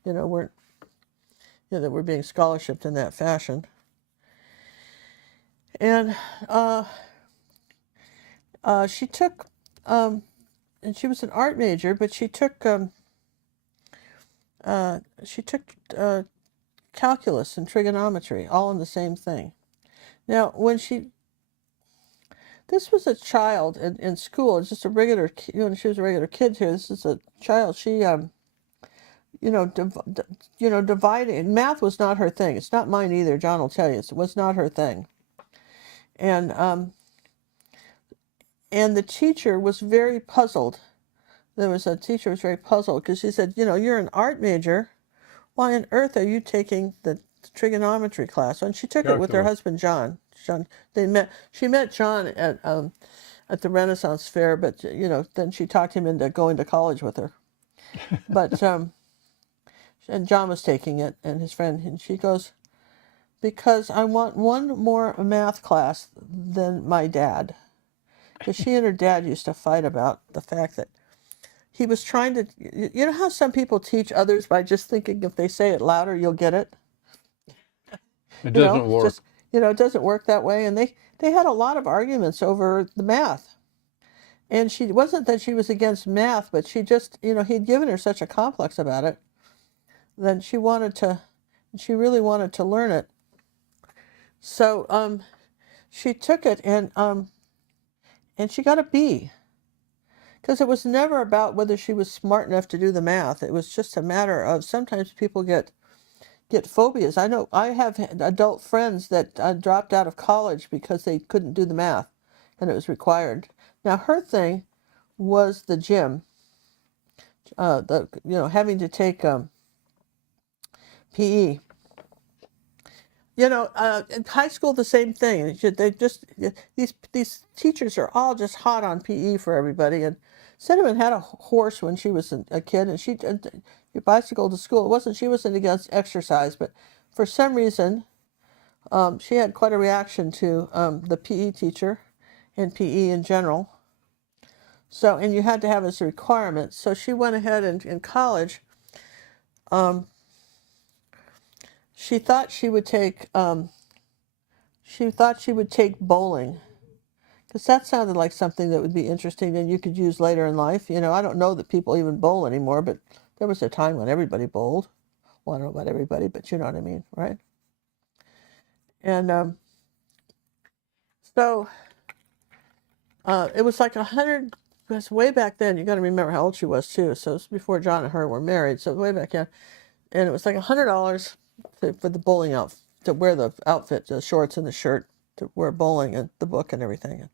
weren't, that were being scholarshiped in that fashion. And she took, and she was an art major, but she took calculus and trigonometry, all in the same thing. Now, this was a child in school. It's just a regular, she was a regular kid here. This is a child. She, dividing. Math was not her thing. It's not mine either. John will tell you. It was not her thing. And the teacher was very puzzled. There was a teacher who was very puzzled because she said, you're an art major. Why on earth are you taking the trigonometry class? And she took it with her husband, John. She met John at the Renaissance Fair, but then she talked him into going to college with her. But and John was taking it, and his friend, and she goes, because I want one more math class than my dad. Because she and her dad used to fight about the fact that he was trying to, you know how some people teach others by just thinking if they say it louder, you'll get it? It doesn't work. It doesn't work that way. And they had a lot of arguments over the math. And she wasn't that she was against math, but she just, he'd given her such a complex about it that she really wanted to learn it. So she took it and she got a B. Because it was never about whether she was smart enough to do the math. It was just a matter of sometimes people get phobias. I know I have adult friends that dropped out of college because they couldn't do the math and it was required. Now her thing was the gym, having to take PE. In high school, the same thing. These teachers are all just hot on PE for everybody. And Cinnamon had a horse when she was a kid, and she bicycled to school. She wasn't against exercise, but for some reason, she had quite a reaction to the PE teacher and PE in general. So, and you had to have as a requirement. So she went ahead and in college, she thought she would take bowling, because that sounded like something that would be interesting and you could use later in life. I don't know that people even bowl anymore, but there was a time when everybody bowled. Well, I don't know about everybody, but you know what I mean, right? And so it was like 100. Because way back then, you got to remember how old she was too. So it was before John and her were married. So way back then, and it was like $100 for the bowling outfit, to wear the outfit, the shorts and the shirt, to wear bowling and the book and everything. And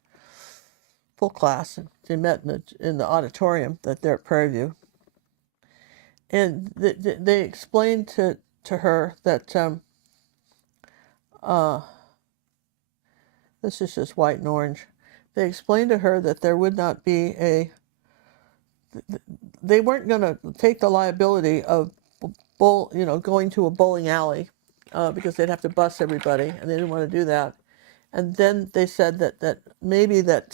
full class. And they met in the auditorium there at Prairie View. And they explained to her that this is just white and orange. They explained to her that there would not be they weren't going to take the liability of going to a bowling alley because they'd have to bus everybody, and they didn't want to do that. And then they said that maybe that,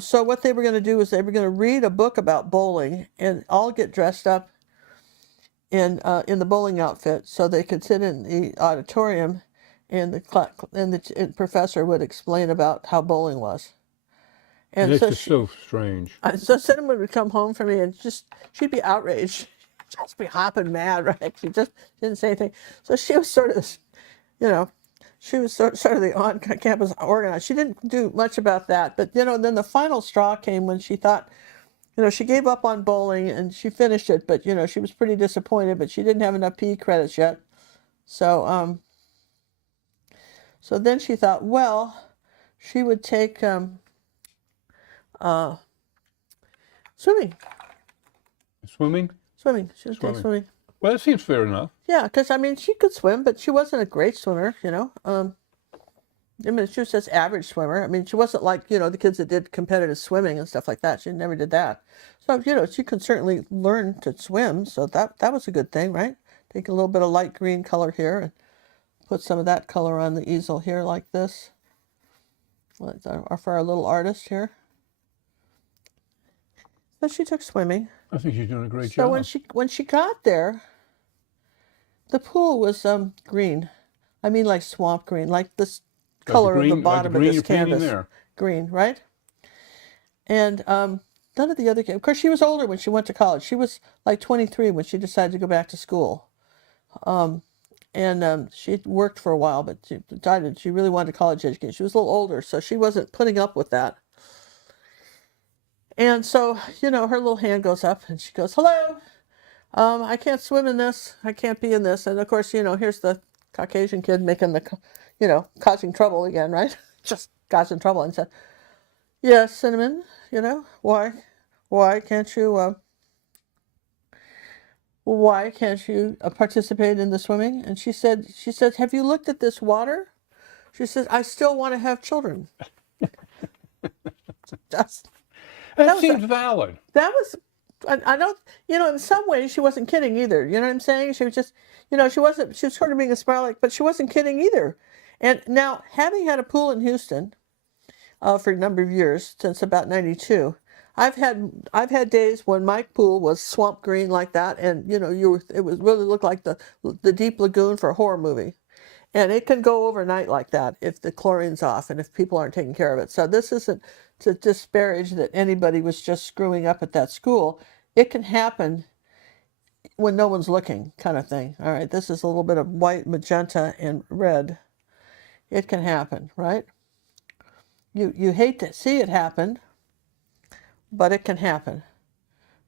so what they were going to do is they were going to read a book about bowling and all get dressed up in the bowling outfit so they could sit in the auditorium and the professor would explain about how bowling was. And it's just so strange. So Cinnamon would come home from me and she'd be outraged. Just be hopping mad, right? She just didn't say anything. So she was sort of this, she was sort of the on-campus organizer. She didn't do much about that. But, then the final straw came when she thought, she gave up on bowling and she finished it. But, she was pretty disappointed, but she didn't have enough PE credits yet. So, so then she thought, well, she would take swimming. Swimming? Swimming. She would take swimming. Well, that seems fair enough. Yeah, because, she could swim, but she wasn't a great swimmer, she was just average swimmer. She wasn't like, the kids that did competitive swimming and stuff like that. She never did that. So, she could certainly learn to swim. So that was a good thing, right? Take a little bit of light green color here and put some of that color on the easel here like this. For our little artist here. So she took swimming. I think she's doing a great job. So when she got there, the pool was green. Like swamp green, like this color of the bottom of this canvas. Green, right? And none of the other kids. Of course, she was older when she went to college. She was like 23 when she decided to go back to school. And she worked for a while, but she decided she really wanted a college education. She was a little older, so she wasn't putting up with that. And so, her little hand goes up and she goes, hello, I can't swim in this. I can't be in this. And of course, here's the Caucasian kid making causing trouble again, right? Just causing trouble and said, yes, Cinnamon, why can't you, participate in the swimming? And she said, have you looked at this water? She says, I still want to have children. That seems valid. That was, I don't, in some ways she wasn't kidding either. You know what I'm saying? She was just, she was sort of being a smart aleck, but she wasn't kidding either. And now, having had a pool in Houston for a number of years, since about 92, I've had days when my pool was swamp green like that, and it was really looked like the deep lagoon for a horror movie. And it can go overnight like that if the chlorine's off and if people aren't taking care of it. So this isn't to disparage that anybody was just screwing up at that school. It can happen when no one's looking, kind of thing. All right, this is a little bit of white, magenta, and red. It can happen, right? You hate to see it happen, but it can happen.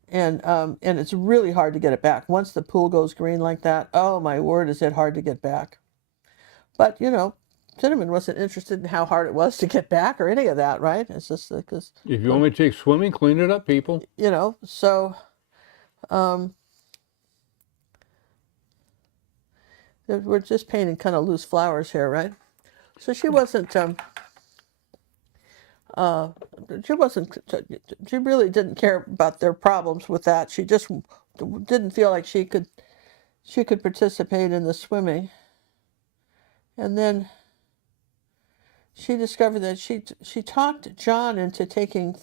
And it's really hard to get it back. Once the pool goes green like that, oh my word, is it hard to get back. But, you know, Cinnamon wasn't interested in how hard it was to get back or any of that, right? It's just because... If you want me to take swimming, clean it up, people. You know, so... we're just painting kind of loose flowers here, right? So she wasn't... she really didn't care about their problems with that. She just didn't feel like she could participate in the swimming. And then she discovered that she talked John into taking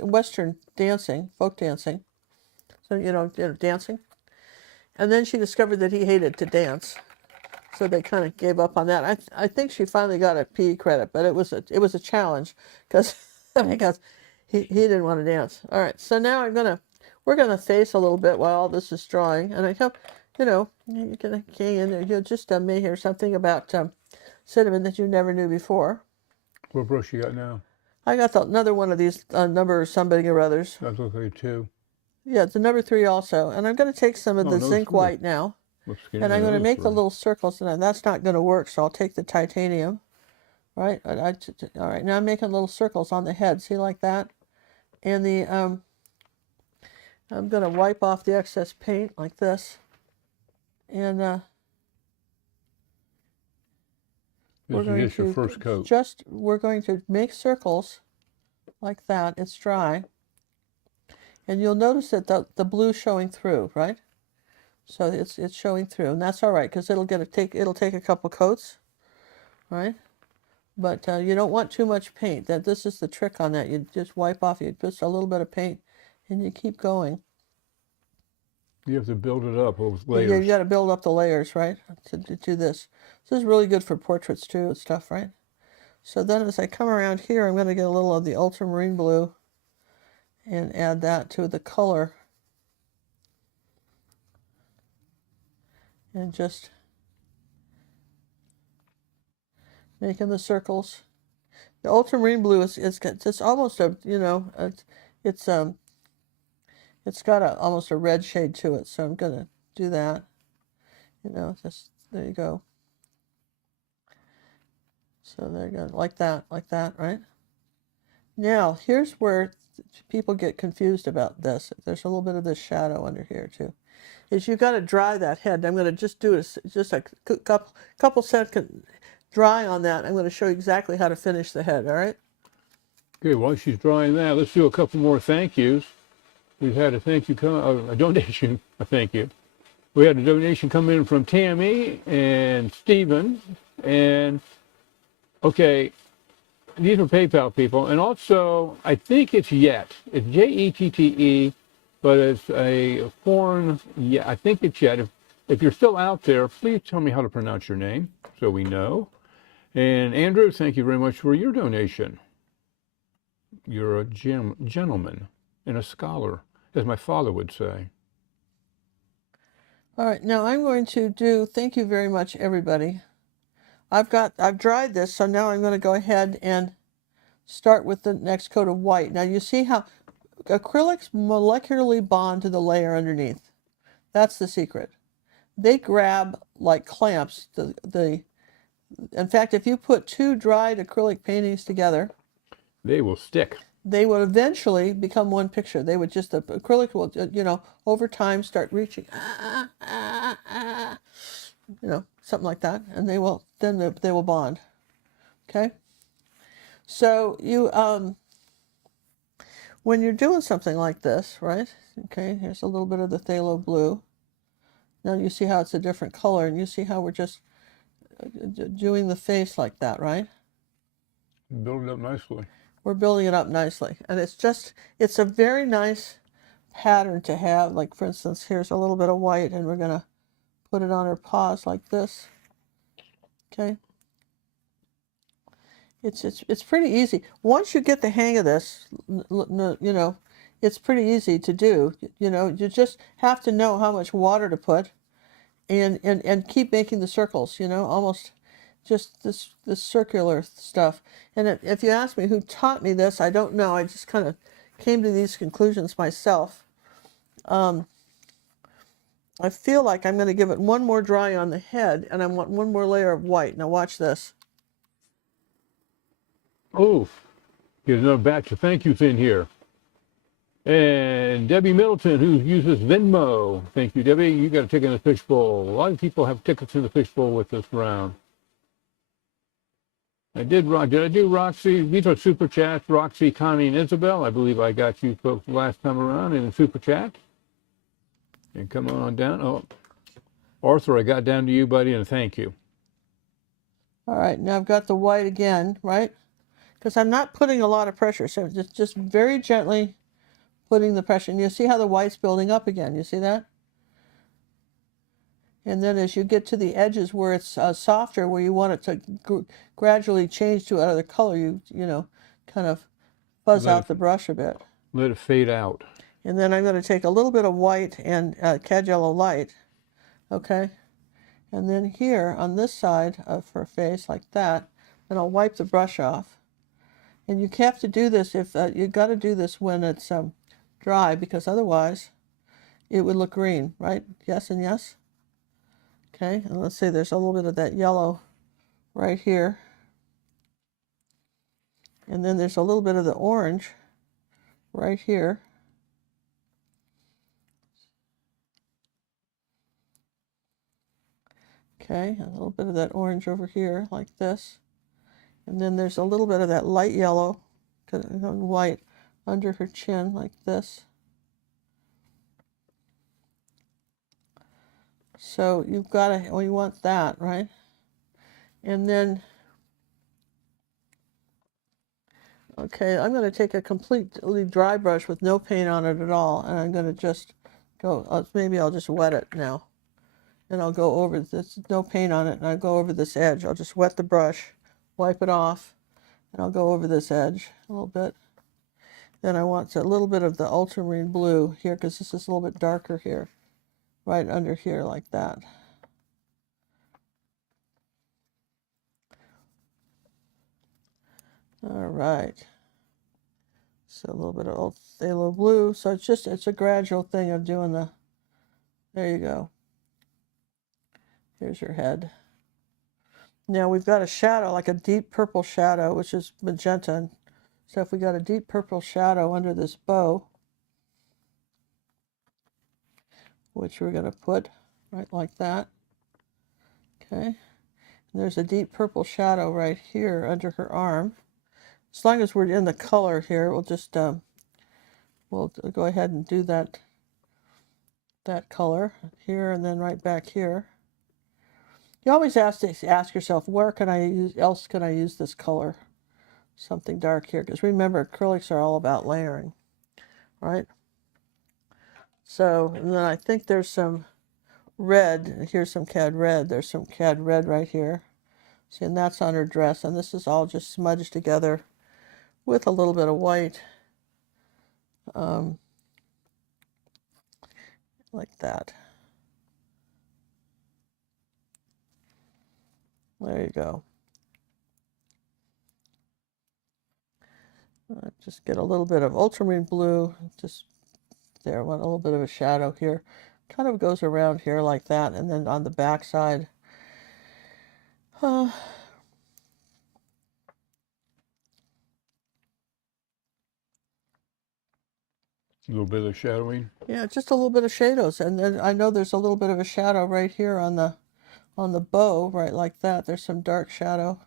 Western dancing, folk dancing. So, you know, dancing. And then she discovered that he hated to dance. So they kind of gave up on that. I think she finally got a PE credit, but it was a challenge because he didn't want to dance. All right, so now we're gonna face a little bit while all this is drawing, and I hope you're gonna hang in there. You just may hear something about Cinnamon that you never knew before. What brush you got now? I got another one of these number somebody or others. That looks like 2. Yeah, it's a number 3 also, and I'm gonna take some of the zinc white now. And I'm going to make the little circles, and that's not going to work, so I'll take the titanium, right? All right, now I'm making little circles on the head, see, like that? And I'm going to wipe off the excess paint like this. And we're going to your first coat. We're going to make circles like that. It's dry. And you'll notice that the blue's showing through, right? So it's showing through, and that's all right because it'll take a couple coats, right? But you don't want too much paint. This is the trick on that. You just wipe off. You put a little bit of paint, and you keep going. You have to build it up with layers. You got to build up the layers, right? To do this. This is really good for portraits too and stuff, right? So then, as I come around here, I'm going to get a little of the ultramarine blue, and add that to the color. And just making the circles. The ultramarine blue it's almost a it's got almost a red shade to it. So I'm gonna do that. Just there you go. So there you go, like that, right? Now here's where people get confused about this. There's a little bit of this shadow under here too. Is you got to dry that head. I'm going to just do just a couple seconds dry on that. I'm going to show you exactly how to finish the head, all right? Okay, while she's drying that, let's do a couple more thank yous. We've had a donation, a thank you. We had a donation come in from Tammy and Stephen, and okay, these are PayPal people, and also I think it's Yet. It's Jette, but it's a foreign, I think it's Yet. If you're still out there, please tell me how to pronounce your name so we know. And Andrew, thank you very much for your donation. You're a gentleman and a scholar, as my father would say. All right, now I'm going to thank you very much, everybody. I've dried this, so now I'm going to go ahead and start with the next coat of white. Now you see how acrylics molecularly bond to the layer underneath. That's the secret. They grab like clamps. In fact, if you put 2 dried acrylic paintings together, they will stick. They would eventually become one picture. They would the acrylic will, over time start reaching, something like that, and they will bond. Okay. So you when you're doing something like this, right? Okay, here's a little bit of the phthalo blue. Now you see how it's a different color, and you see how we're just doing the face like that, right? Build it up nicely. We're building it up nicely, and it's a very nice pattern to have. Like, for instance, here's a little bit of white, and we're going to put it on her paws like this. Okay. It's pretty easy. Once you get the hang of this, you know, it's pretty easy to do. You know, you just have to know how much water to put and keep making the circles, you know, almost just this circular stuff. And if you ask me who taught me this, I don't know. I just kind of came to these conclusions myself. I feel like I'm going to give it one more dry on the head, and I want one more layer of white. Now watch this. Oh, here's another batch of thank yous in here. And Debbie Middleton, who uses Venmo. Thank you, Debbie. You got a ticket in the fishbowl. A lot of people have tickets in the fishbowl with this round. Did I do Roxy? These are super chats. Roxy, Connie, and Isabel. I believe I got you folks last time around in the super chat. And come on down. Oh, Arthur, I got down to you, buddy, and thank you. All right, now I've got the white again, right? Because I'm not putting a lot of pressure, so just very gently putting the pressure. And you see how the white's building up again. You see that? And then as you get to the edges where it's softer, where you want it to gradually change to another color, you know, kind of fuzz out the brush a bit. Let it fade out. And then I'm going to take a little bit of white and cad yellow light, okay? And then here on this side of her face, like that, and I'll wipe the brush off. And you have to do this if you got to do this when it's dry, because otherwise it would look green, right? Yes and yes. Okay, and let's say there's a little bit of that yellow right here. And then there's a little bit of the orange right here. Okay, a little bit of that orange over here, like this. And then there's a little bit of that light yellow, white, under her chin, like this. So you've got to, well, you want that, right? And then, okay, I'm going to take a completely dry brush with no paint on it at all, and I'm going to just go, maybe I'll just wet it now. And I'll go over this, no paint on it, and I'll go over this edge. I'll just wet the brush, wipe it off, and I'll go over this edge a little bit. Then I want a little bit of the ultramarine blue here, because this is a little bit darker here, right under here, like that. All right. So a little bit of phthalo blue. So it's a gradual thing of doing the, there you go. Here's your head. Now we've got a shadow, like a deep purple shadow, which is magenta. So if we got a deep purple shadow under this bow, which we're going to put right like that. Okay. And there's a deep purple shadow right here under her arm. As long as we're in the color here, we'll just we'll go ahead and do that color here and then right back here. You always have to ask yourself, where can I use this color? Something dark here, because remember, acrylics are all about layering, right? So, and then I think there's some red. Here's some cad red. There's some cad red right here. See, and that's on her dress, and this is all just smudged together with a little bit of white, like that. There you go. Just get a little bit of ultramarine blue, just there, want a little bit of a shadow here. Kind of goes around here like that, and then on the back side, a little bit of shadowing. Yeah, just a little bit of shadows, and then I know there's a little bit of a shadow right here on the bow, right like that. There's some dark shadow.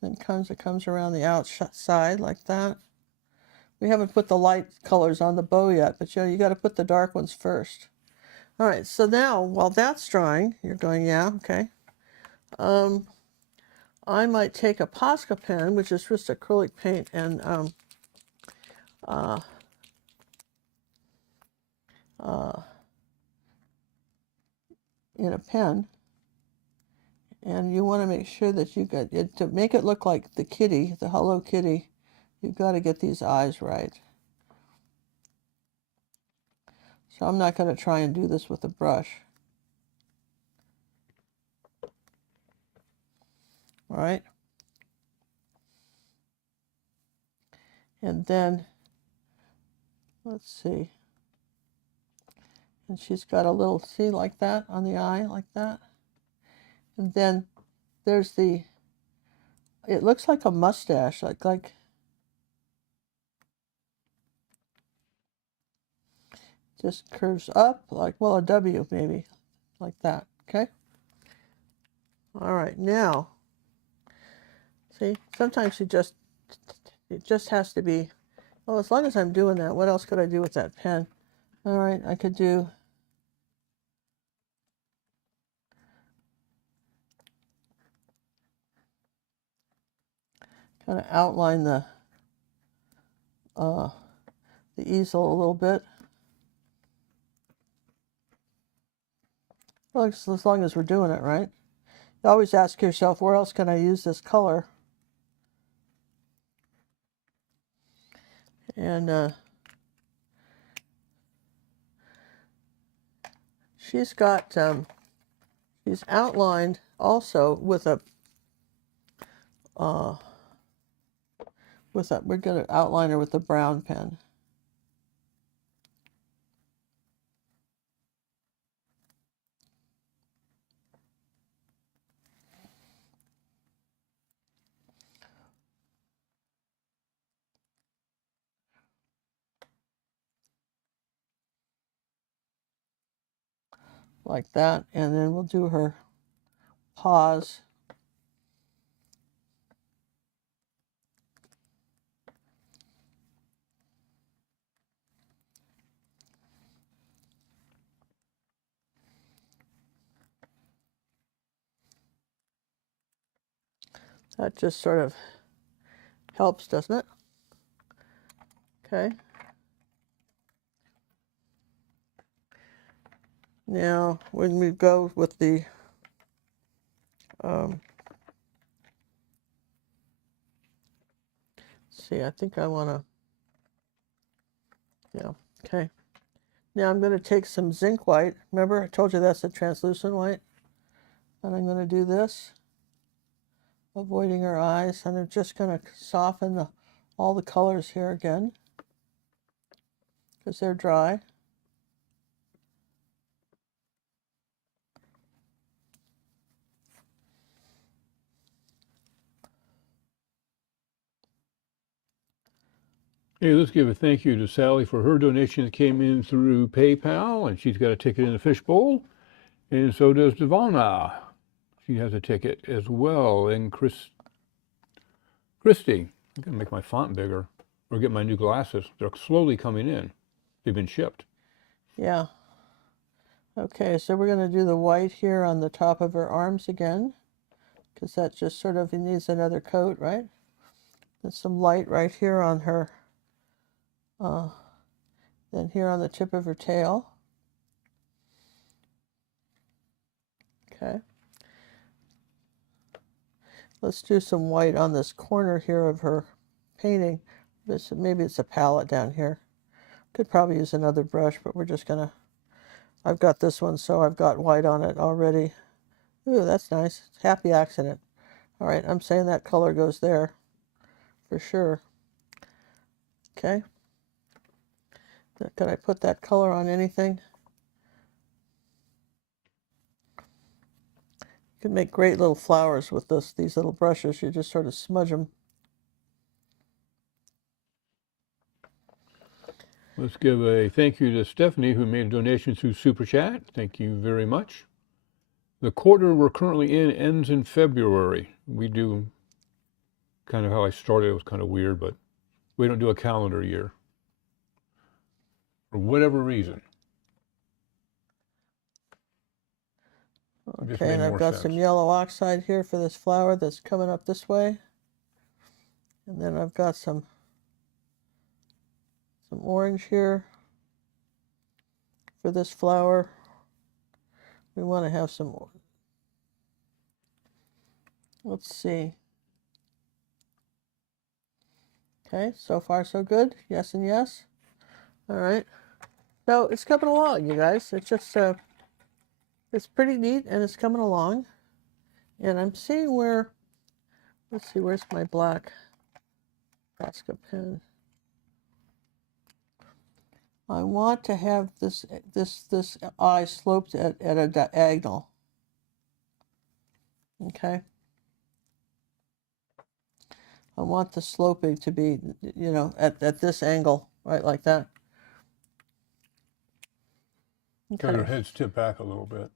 Then it comes around the outside like that. We haven't put the light colors on the bow yet, but you got to put the dark ones first. All right, so now while that's drying, you're going, yeah, okay. I might take a Posca pen, which is just acrylic paint, and in a pen, And you want to make sure that you get it to make it look like the kitty, the Hello Kitty. You've got to get these eyes right. So I'm not going to try and do this with a brush. All right. And then, let's see. And she's got a little, see, like that on the eye, like that. And then there's the, it looks like a mustache, like just curves up, like, well, a W maybe, like that, okay? All right, now, see, sometimes it just has to be, well, as long as I'm doing that, what else could I do with that pen? All right, I could do, kind of outline the easel a little bit. Well, as long as we're doing it right. You always ask yourself, where else can I use this color? And she's got, she's outlined also with a, we're going to outline her with the brown pen. Like that, and then we'll do her paws. That just sort of helps, doesn't it? Okay. Now, when we go with the see, I think I want to, yeah, okay. Now I'm going to take some zinc white. Remember, I told you that's a translucent white. And I'm going to do this, avoiding her eyes, and I'm just going to soften all the colors here again, because they're dry. Hey, let's give a thank you to Sally for her donation that came in through PayPal, and she's got a ticket in the fishbowl. And so does Devonna. She has a ticket as well. And Christy, I'm going to make my font bigger or get my new glasses. They're slowly coming in. They've been shipped. Yeah. Okay, so we're going to do the white here on the top of her arms again, because that just sort of needs another coat, right? There's some light right here on her, then here on the tip of her tail. Okay. Let's do some white on this corner here of her painting. Maybe it's a palette down here. Could probably use another brush, but we're just gonna, I've got this one, so I've got white on it already. Ooh, that's nice. Happy accident. All right, I'm saying that color goes there for sure. Okay. Could I put that color on anything? You can make great little flowers with these little brushes. You just sort of smudge them. Let's give a thank you to Stephanie, who made a donation through Super Chat. Thank you very much. The quarter we're currently in ends in February. We do kind of how I started. It was kind of weird, but we don't do a calendar year for whatever reason. Okay, and I've got some yellow oxide here for this flower that's coming up this way. And then I've got some orange here for this flower. We want to have some, Let's see. Okay, so far so good. Yes and yes. All right. So it's coming along, you guys. It's just, it's pretty neat and it's coming along. And I'm seeing where, let's see, where's my black Posca pen? I want to have this eye sloped at a diagonal. Okay. I want the sloping to be, you know, at this angle, right, like that. So your head's tipped back a little bit.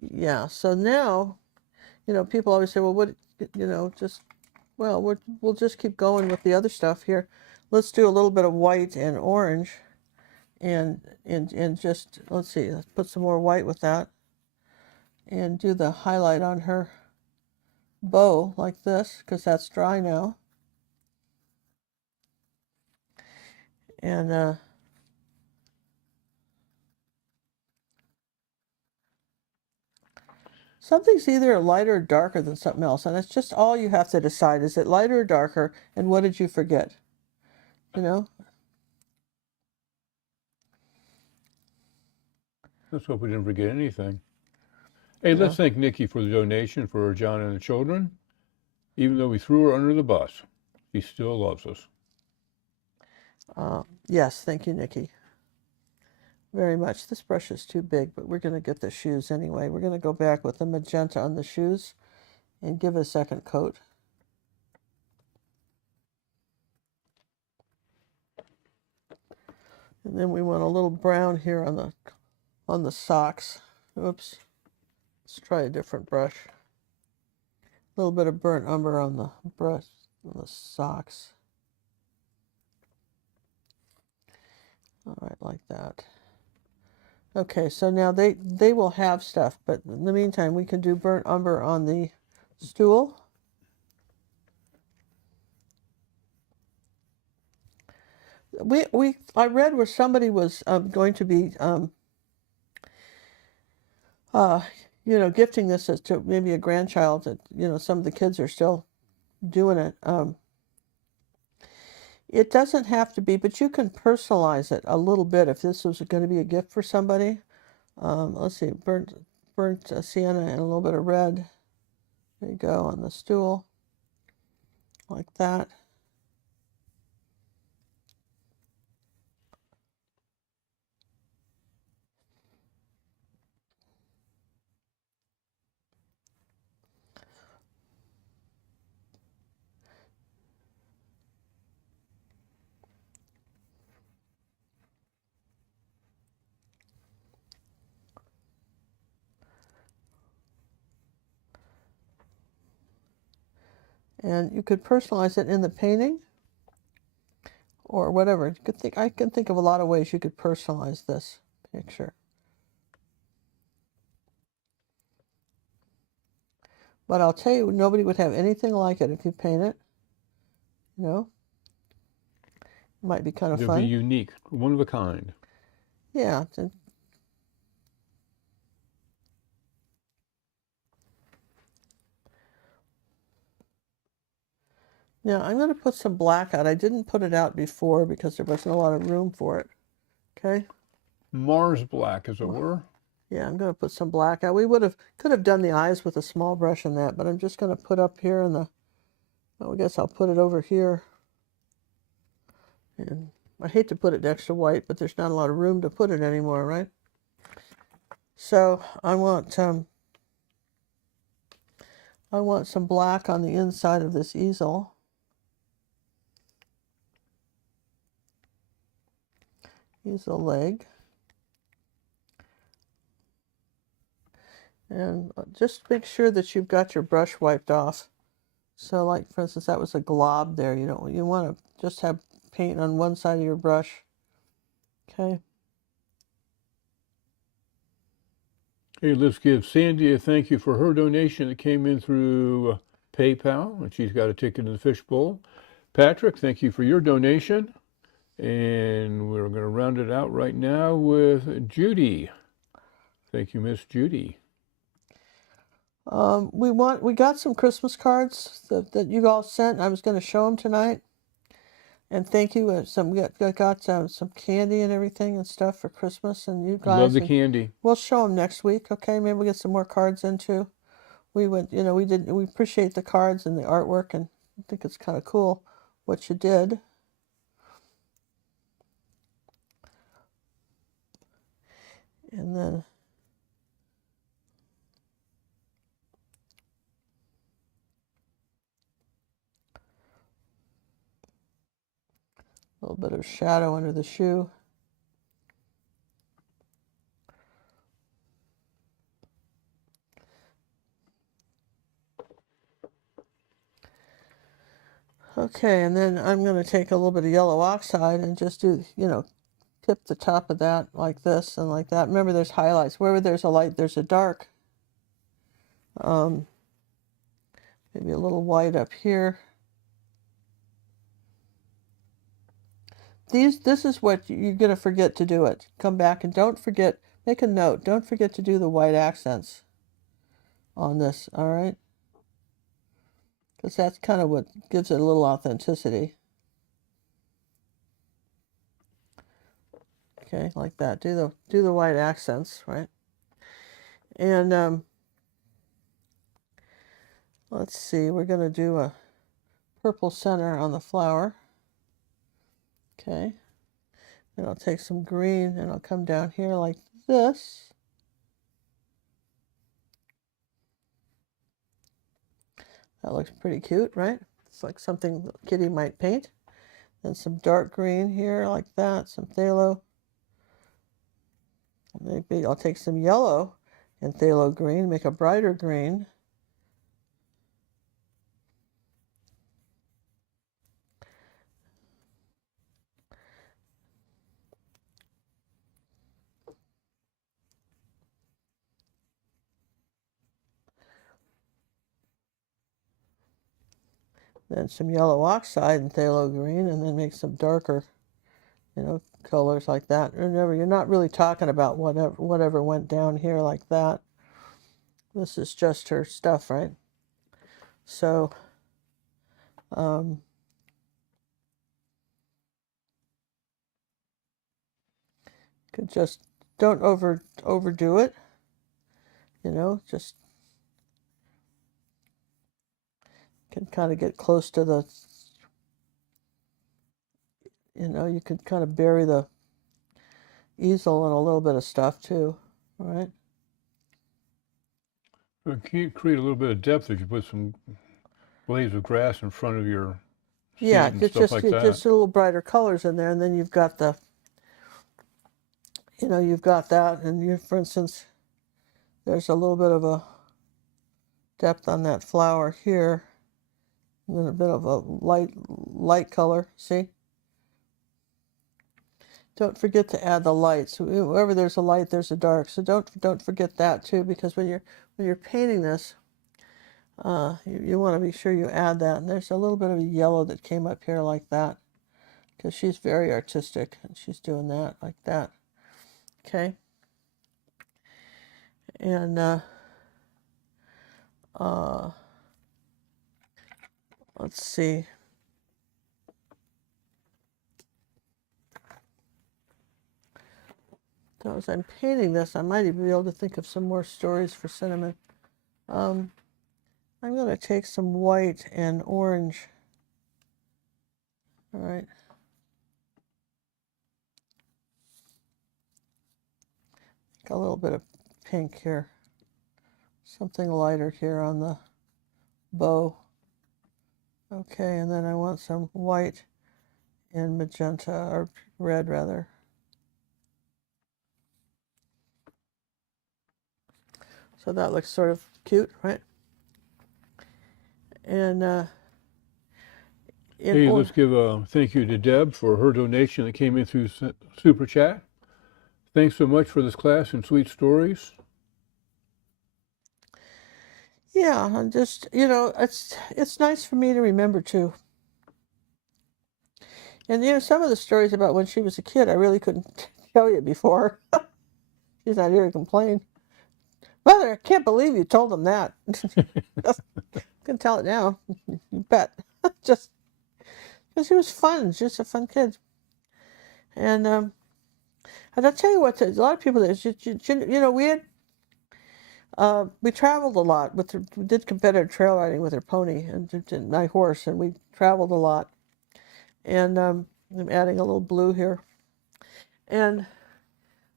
Yeah, so now, you know, people always say, well, what, you know, just, well, we'll just keep going with the other stuff here. Let's do a little bit of white and orange and just, let's see, let's put some more white with that and do the highlight on her bow like this, because that's dry now. And something's either lighter or darker than something else, and it's just all you have to decide. Is it lighter or darker, and what did you forget? You know? Let's hope we didn't forget anything. Hey, Yeah. let's thank Nikki for the donation for John and the children. Even though we threw her under the bus, she still loves us. Yes, thank you, Nikki. Very much. This brush is too big, but we're going to get the shoes anyway. We're going to go back with the magenta on the shoes and give it a second coat. And then we want a little brown here on the socks. Oops. Let's try a different brush. A little bit of burnt umber on the brush, on the socks. All right, like that. Okay, so now they will have stuff, but in the meantime, we can do burnt umber on the stool. I read where somebody was going to be you know, gifting this as to maybe a grandchild. That, you know, some of the kids are still doing it. It doesn't have to be, but you can personalize it a little bit if this was going to be a gift for somebody. Let's see, burnt sienna and a little bit of red. There you go, on the stool, like that. And you could personalize it in the painting or whatever. I can think of a lot of ways you could personalize this picture. But I'll tell you, nobody would have anything like it if you paint it. You know? It might be kind of It'll fun. be unique, one of a kind. Yeah. Now I'm going to put some black out. I didn't put it out before because there wasn't a lot of room for it. Okay. Mars black, as it were. Yeah, I'm going to put some black out. We could have done the eyes with a small brush in that, but I'm just going to put up here in the, well, I guess I'll put it over here. And I hate to put it next to white, but there's not a lot of room to put it anymore, right? So I want some black on the inside of this easel. Easel leg. And just make sure that you've got your brush wiped off. So like, for instance, that was a glob there. You want to just have paint on one side of your brush. Okay. Hey, let's give Sandy a thank you for her donation that came in through PayPal, and she's got a ticket in the fishbowl. Patrick, thank you for your donation. And we're going to round it out right now with Judy. Thank you, Miss Judy. We got some Christmas cards that you all sent. I was going to show them tonight. And thank you. We got some candy and everything and stuff for Christmas. And you I love guys, the candy. we'll show them next week. Okay, maybe we'll get some more cards in too. We appreciate the cards and the artwork, and I think it's kind of cool what you did. And then a little bit of shadow under the shoe. Okay, and then I'm going to take a little bit of yellow oxide and just do, tip the top of that like this and like that. Remember, there's highlights. Wherever there's a light, there's a dark. Maybe a little white up here. This is what you're going to forget to do it. Come back and don't forget, make a note. Don't forget to do the white accents on this, all right? Because that's kind of what gives it a little authenticity. Okay, like that. Do the white accents, right? And let's see, we're going to do a purple center on the flower. Okay. And I'll take some green and I'll come down here like this. That looks pretty cute, right? It's like something the kitty might paint. Then some dark green here like that, some phthalo. Maybe I'll take some yellow and phthalo green, make a brighter green. Then some yellow oxide and phthalo green, and then make some darker, colors like that. Remember, you're not really talking about whatever went down here like that. This is just her stuff, right? So, could just don't overdo it. Just can kind of get close to the. You could kind of bury the easel in a little bit of stuff too, all right? Can you create a little bit of depth if you put some blades of grass in front of your Yeah, seat and it's stuff like that? just a little brighter colors in there, and then you've got the, you've got that, and for instance, there's a little bit of a depth on that flower here, and then a bit of a light color. See? Don't forget to add the lights. Wherever there's a light, there's a dark. So don't forget that too, because when you're painting this, you want to be sure you add that. And there's a little bit of a yellow that came up here like that, because she's very artistic and she's doing that like that. Okay. And let's see. So as I'm painting this, I might even be able to think of some more stories for Cinnamon. I'm going to take some white and orange. All right. Got a little bit of pink here. Something lighter here on the bow. Okay, and then I want some white and magenta, or red rather. So that looks sort of cute, right? And Hey, let's give a thank you to Deb for her donation that came in through Super Chat. Thanks so much for this class and sweet stories. yeah, and just, it's nice for me to remember too. And some of the stories about when she was a kid, I really couldn't tell you before. She's not here to complain. Mother, I can't believe you told him that. Just can tell it now. You bet. Just because he was fun, just a fun kid. And I'll tell you what, a lot of people, we traveled a lot we did competitive trail riding with her pony and my horse, and we traveled a lot. And I'm adding a little blue here. And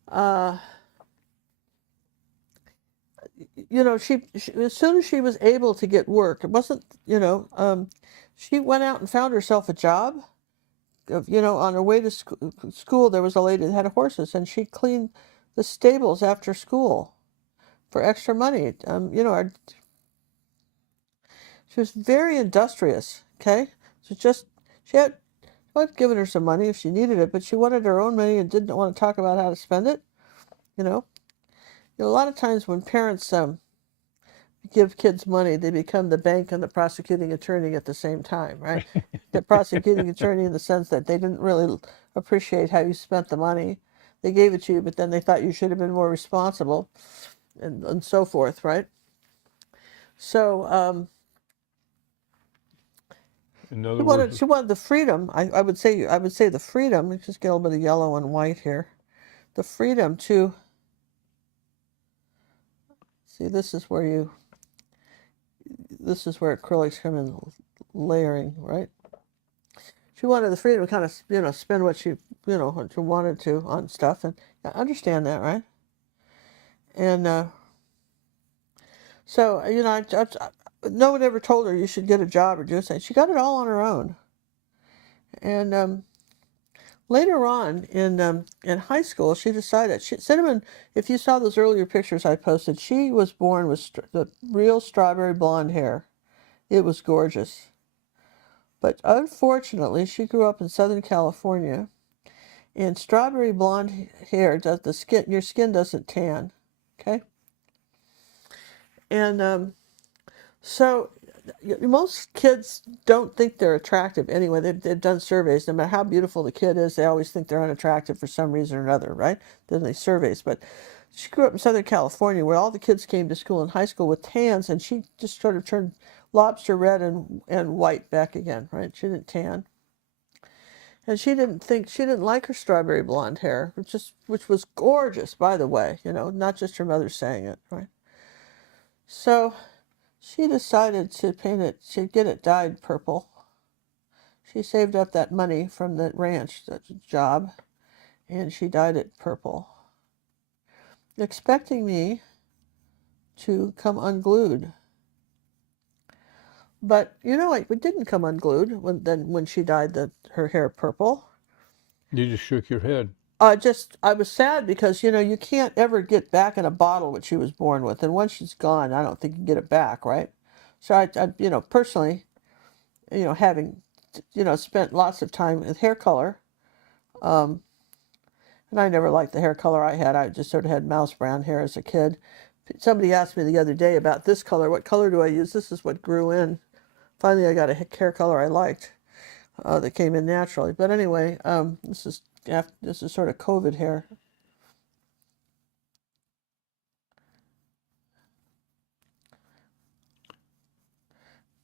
uh, she as soon as she was able to get work, it wasn't, she went out and found herself a job. On her way to school, there was a lady that had horses, and she cleaned the stables after school for extra money. She was very industrious. Okay, so she had I'd given her some money if she needed it, but she wanted her own money and didn't want to talk about how to spend it. You know, a lot of times when parents give kids money, they become the bank and the prosecuting attorney at the same time, right? The prosecuting attorney in the sense that they didn't really appreciate how you spent the money. They gave it to you, but then they thought you should have been more responsible, and so forth, right? So In other words, she wanted the freedom. I would say the freedom. Let's just get a little bit of yellow and white here. The freedom to see. This is where acrylics come in layering, right? She wanted the freedom to kind of, spend what she wanted to on stuff, and I understand that, right? And so, no one ever told her you should get a job or do something. She got it all on her own. And later on in high school, she decided, Cinnamon, if you saw those earlier pictures I posted, she was born with the real strawberry blonde hair. It was gorgeous. But unfortunately, she grew up in Southern California, and strawberry blonde hair your skin doesn't tan, okay? And so most kids don't think they're attractive anyway. They've done surveys. No matter how beautiful the kid is, they always think they're unattractive for some reason or another, right? Then they surveys. But she grew up in Southern California, where all the kids came to school in high school with tans, and she just sort of turned lobster red and white back again, right? She didn't tan. And she didn't like her strawberry blonde hair, which was gorgeous, by the way, not just her mother saying it, right? So she decided to get it dyed purple. She saved up that money from the ranch, that job, and she dyed it purple, expecting me to come unglued. But it didn't come unglued when she dyed her hair purple. you just shook your head. I was sad because, you can't ever get back in a bottle what she was born with. And once she's gone, I don't think you can get it back, right? So I personally, having, spent lots of time with hair color, and I never liked the hair color I had. I just sort of had mouse brown hair as a kid. Somebody asked me the other day about this color. What color do I use? This is what grew in. Finally, I got a hair color I liked that came in naturally. But anyway, this is sort of COVID hair.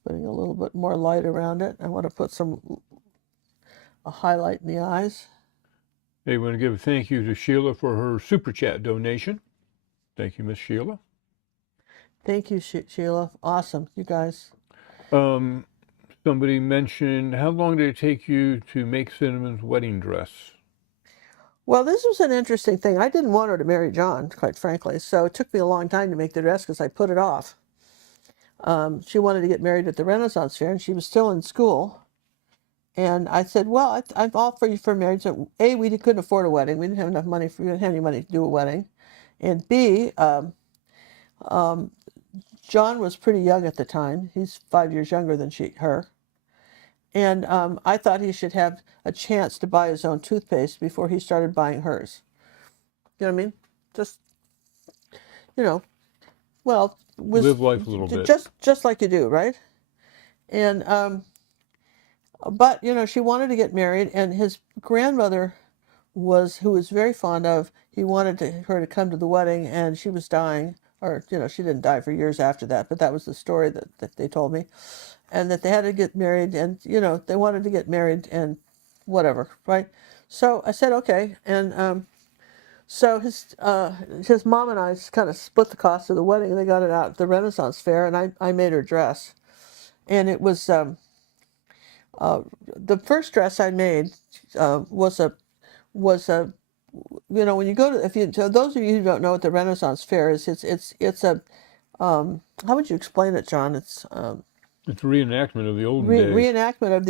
Putting a little bit more light around it. I want to put a highlight in the eyes. Hey, want to give a thank you to Sheila for her super chat donation. Thank you, Miss Sheila. Thank you, Sheila. Awesome, you guys. Somebody mentioned, how long did it take you to make Cinnamon's wedding dress? Well, this was an interesting thing. I didn't want her to marry John, quite frankly, so it took me a long time to make the dress because I put it off. She wanted to get married at the Renaissance Fair, and she was still in school. And I said, well, I'm all for you for marriage. So, A, we couldn't afford a wedding. We didn't have enough money. We didn't have any money to do a wedding. And B, John was pretty young at the time. He's 5 years younger than her. And I thought he should have a chance to buy his own toothpaste before he started buying hers. You know what I mean? Just, well, live life a little bit. Just like you do, right? And but she wanted to get married, and his grandmother who was very fond of. He wanted her to come to the wedding, and she was dying or she didn't die for years after that, but that was the story that they told me, and that they had to get married, and they wanted to get married and whatever, right? So I said okay, and so his mom and I kind of split the cost of the wedding, and they got it out at the Renaissance Fair, and I made her dress, and it was the first dress I made was a when you go to, if you, so those of you who don't know what the Renaissance Fair is, it's a how would you explain it, John? It's It's a reenactment of the olden days. reenactment of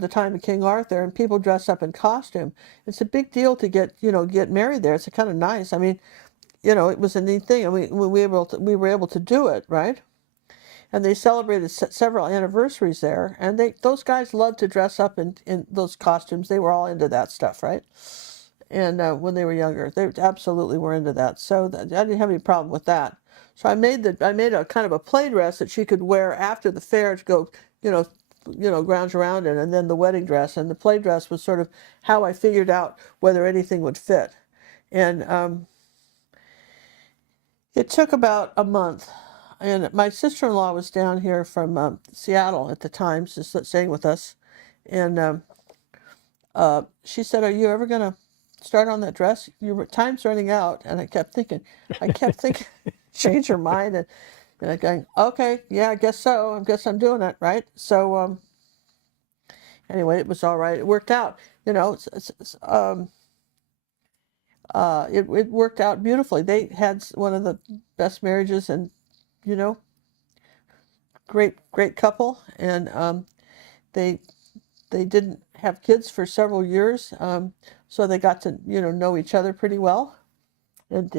the time of King Arthur, and people dress up in costume. It's a big deal to get married there. It's kind of nice. I mean, it was a neat thing, and we were able to do it, right? And they celebrated several anniversaries there, and those guys loved to dress up in those costumes. They were all into that stuff, right? And when they were younger, they absolutely were into that. So I didn't have any problem with that. So I made a kind of a play dress that she could wear after the fair to go, grounge around in, and then the wedding dress. And the play dress was sort of how I figured out whether anything would fit. And it took about a month. And my sister-in-law was down here from Seattle at the time, just staying with us. And she said, "Are you ever going to start on that dress? Your time's running out." And I kept thinking, change her mind, and I'm going, okay, yeah, I guess so. I guess I'm doing it, right? So anyway, it was all right. It worked out. It worked out beautifully. They had one of the best marriages, and great couple, and they didn't have kids for several years, so they got to know each other pretty well, and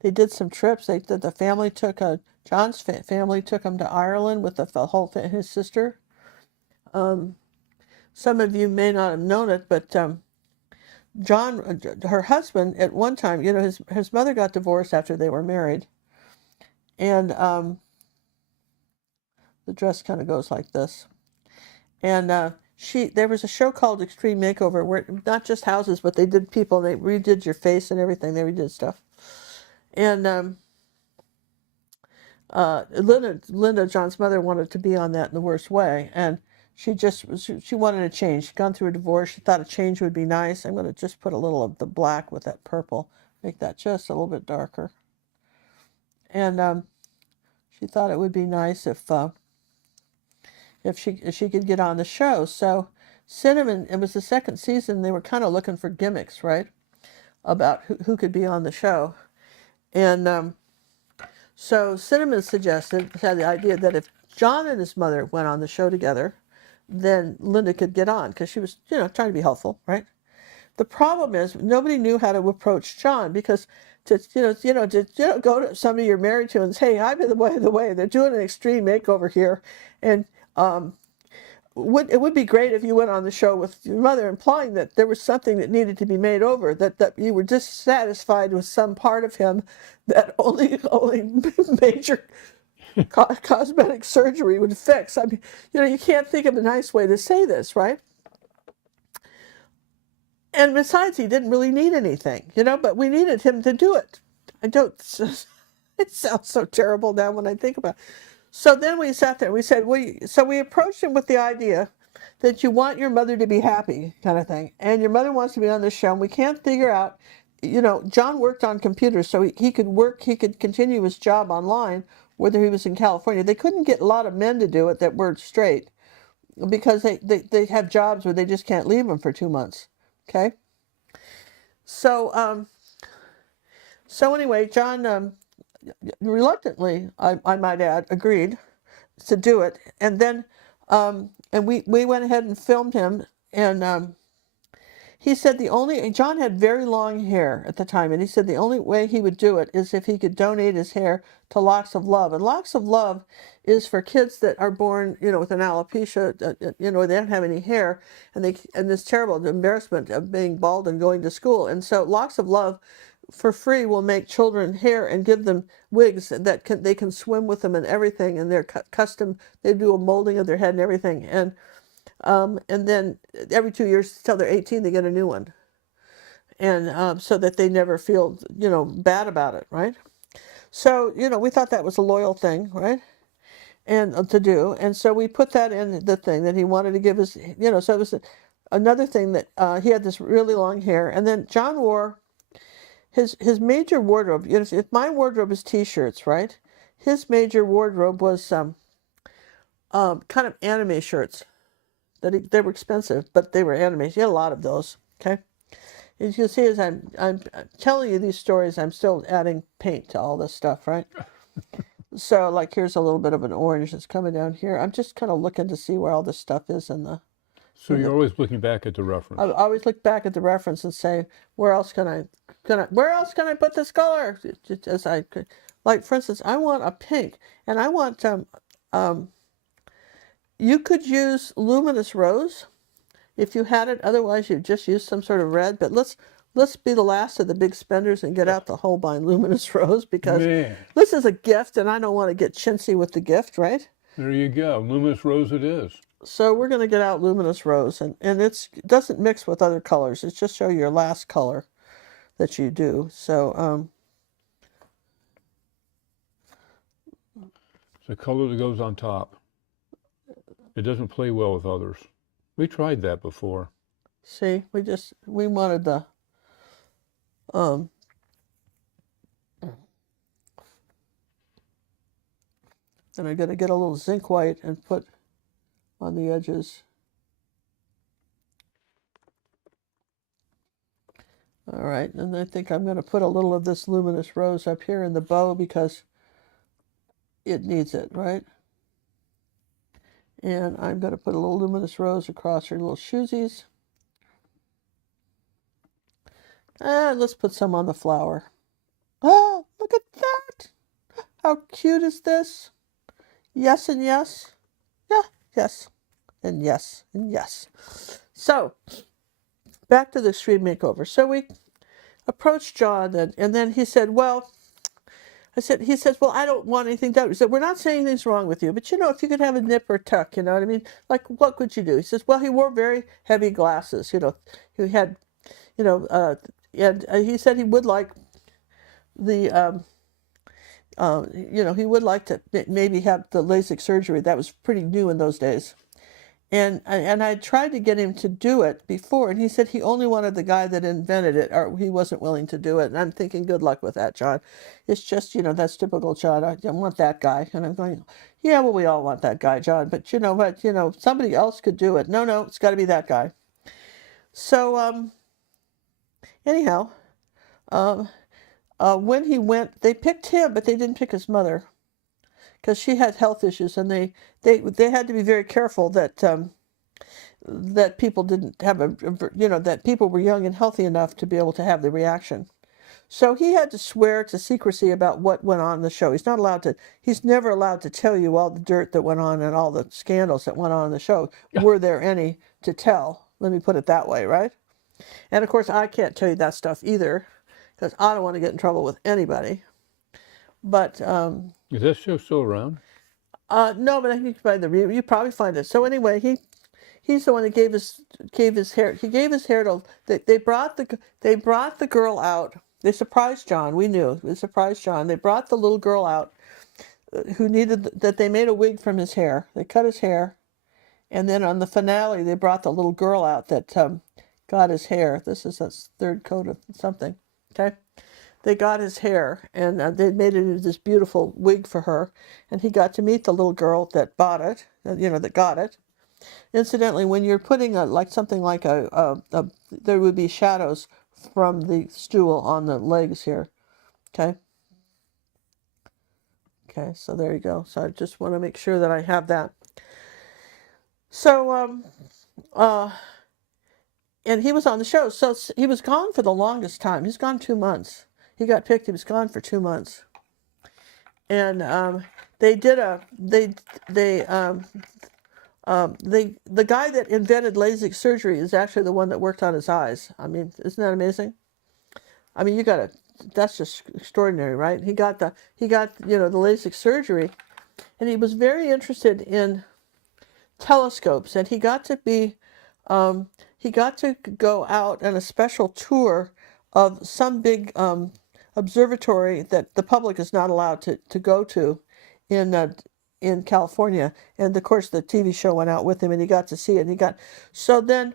they did some trips. The family took John's family took him to Ireland with the whole his sister. Some of you may not have known it, but John, her husband, at one time, his mother got divorced after they were married, and the dress kind of goes like this. And there was a show called Extreme Makeover, where not just houses, but they did people. They redid your face and everything. They redid stuff. And Linda, John's mother, wanted to be on that in the worst way, and she wanted a change. She'd gone through a divorce. She thought a change would be nice. I'm going to just put a little of the black with that purple, make that just a little bit darker. And she thought it would be nice if she could get on the show. So Cinnamon, it was the second season. They were kind of looking for gimmicks, right, about who could be on the show, and so Cinnamon had the idea that if John and his mother went on the show together, then Linda could get on, because she was trying to be helpful, right? The problem is nobody knew how to approach John, because to go to somebody you're married to and say, "Hey, I'm in the way. They're doing an extreme makeover here," and it would be great if you went on the show with your mother, implying that there was something that needed to be made over, that you were dissatisfied with some part of him that only major cosmetic surgery would fix. I mean, you can't think of a nice way to say this, right? And besides, he didn't really need anything, but we needed him to do it. It sounds so terrible now when I think about it. So then we sat there and we said, so we approached him with the idea that you want your mother to be happy, kind of thing. And your mother wants to be on this show, and we can't figure out, John worked on computers, so he could continue his job online, whether he was in California. They couldn't get a lot of men to do it that were straight, because they have jobs where they just can't leave them for 2 months. Okay? So, anyway, John, reluctantly, I might add, agreed to do it, and then and we went ahead and filmed him, and he said John had very long hair at the time, and he said the only way he would do it is if he could donate his hair to Locks of Love. And Locks of Love is for kids that are born, with an alopecia, they don't have any hair, and this terrible embarrassment of being bald and going to school. And so Locks of Love, for free, will make children hair and give them wigs that they can swim with them and everything, and they're custom. They do a molding of their head and everything, and then every 2 years till they're 18, they get a new one, and so that they never feel bad about it, right? So, we thought that was a loyal thing, right? And to do. And so we put that in the thing that he wanted to give his, so it was another thing that he had this really long hair. And then John wore his major wardrobe. If my wardrobe is t-shirts, right? His major wardrobe was kind of anime shirts. They were expensive, but they were anime. He had a lot of those. Okay. As you can see, as I'm telling you these stories, I'm still adding paint to all this stuff, right? So, like, here's a little bit of an orange that's coming down here. I'm just kind of looking to see where all this stuff is in the. So you're always looking back at the reference. I always look back at the reference and say, where else can I put this color? As I could, like, for instance, I want a pink, and I want you could use luminous rose if you had it. Otherwise, you just use some sort of red. But let's be the last of the big spenders and get out the Holbein luminous rose, because this is a gift, and I don't want to get chintzy with the gift, right? There you go. Luminous rose it is. So we're going to get out luminous rose, and it doesn't mix with other colors. It's just show your last color that you do. So it's the color that goes on top. It doesn't play well with others. We tried that before. See, we wanted the and I'm going to get a little zinc white and put on the edges. All right, and I think I'm going to put a little of this luminous rose up here in the bow because it needs it, right? And I'm going to put a little luminous rose across her little shoesies. And let's put some on the flower. Oh, look at that! How cute is this? Yes and yes. Yeah, yes. And yes and yes. So, back to the extreme makeover. So we approached John, and then he said, well, he says, well, I don't want anything done. He said, we're not saying anything's wrong with you, but if you could have a nip or tuck, you know what I mean? Like, what could you do? He says, well, he wore very heavy glasses, he had, and he said he would like the, he would like to maybe have the LASIK surgery. That was pretty new in those days. And I tried to get him to do it before, and he said he only wanted the guy that invented it, or he wasn't willing to do it. And I'm thinking, good luck with that, John. It's just, that's typical John. I don't want that guy. And I'm going, yeah, well, we all want that guy, John. But somebody else could do it. No, it's got to be that guy. So anyhow, when he went, they picked him, but they didn't pick his mother, because she had health issues, and they had to be very careful that that people didn't have that people were young and healthy enough to be able to have the reaction. So he had to swear to secrecy about what went on in the show. He's never allowed to tell you all the dirt that went on and all the scandals that went on in the show. Were there any to tell? Let me put it that way, right? And of course, I can't tell you that stuff either, because I don't want to get in trouble with anybody. But is that show still around? No, but I think you can find you probably find it. So anyway, he's the one that gave his hair. He gave his hair to. They brought the girl out. They surprised John. We knew they surprised John. They brought the little girl out, who needed that. They made a wig from his hair. They cut his hair, and then on the finale, they brought the little girl out that got his hair. This is a third coat of something. Okay. They got his hair, and they made it into this beautiful wig for her, and he got to meet the little girl that bought it, that got it. Incidentally, when you're putting something like there would be shadows from the stool on the legs here, okay? Okay, so there you go. So I just want to make sure that I have that. So, and he was on the show, so he was gone for the longest time. He's gone 2 months. He got picked. He was gone for 2 months, and the guy that invented LASIK surgery is actually the one that worked on his eyes. I mean, isn't that amazing? I mean, that's just extraordinary, right? He got the LASIK surgery, and he was very interested in telescopes, and he got to go out on a special tour of some big observatory that the public is not allowed to go to in California. And of course, the TV show went out with him, and he got to see it. And he got so then,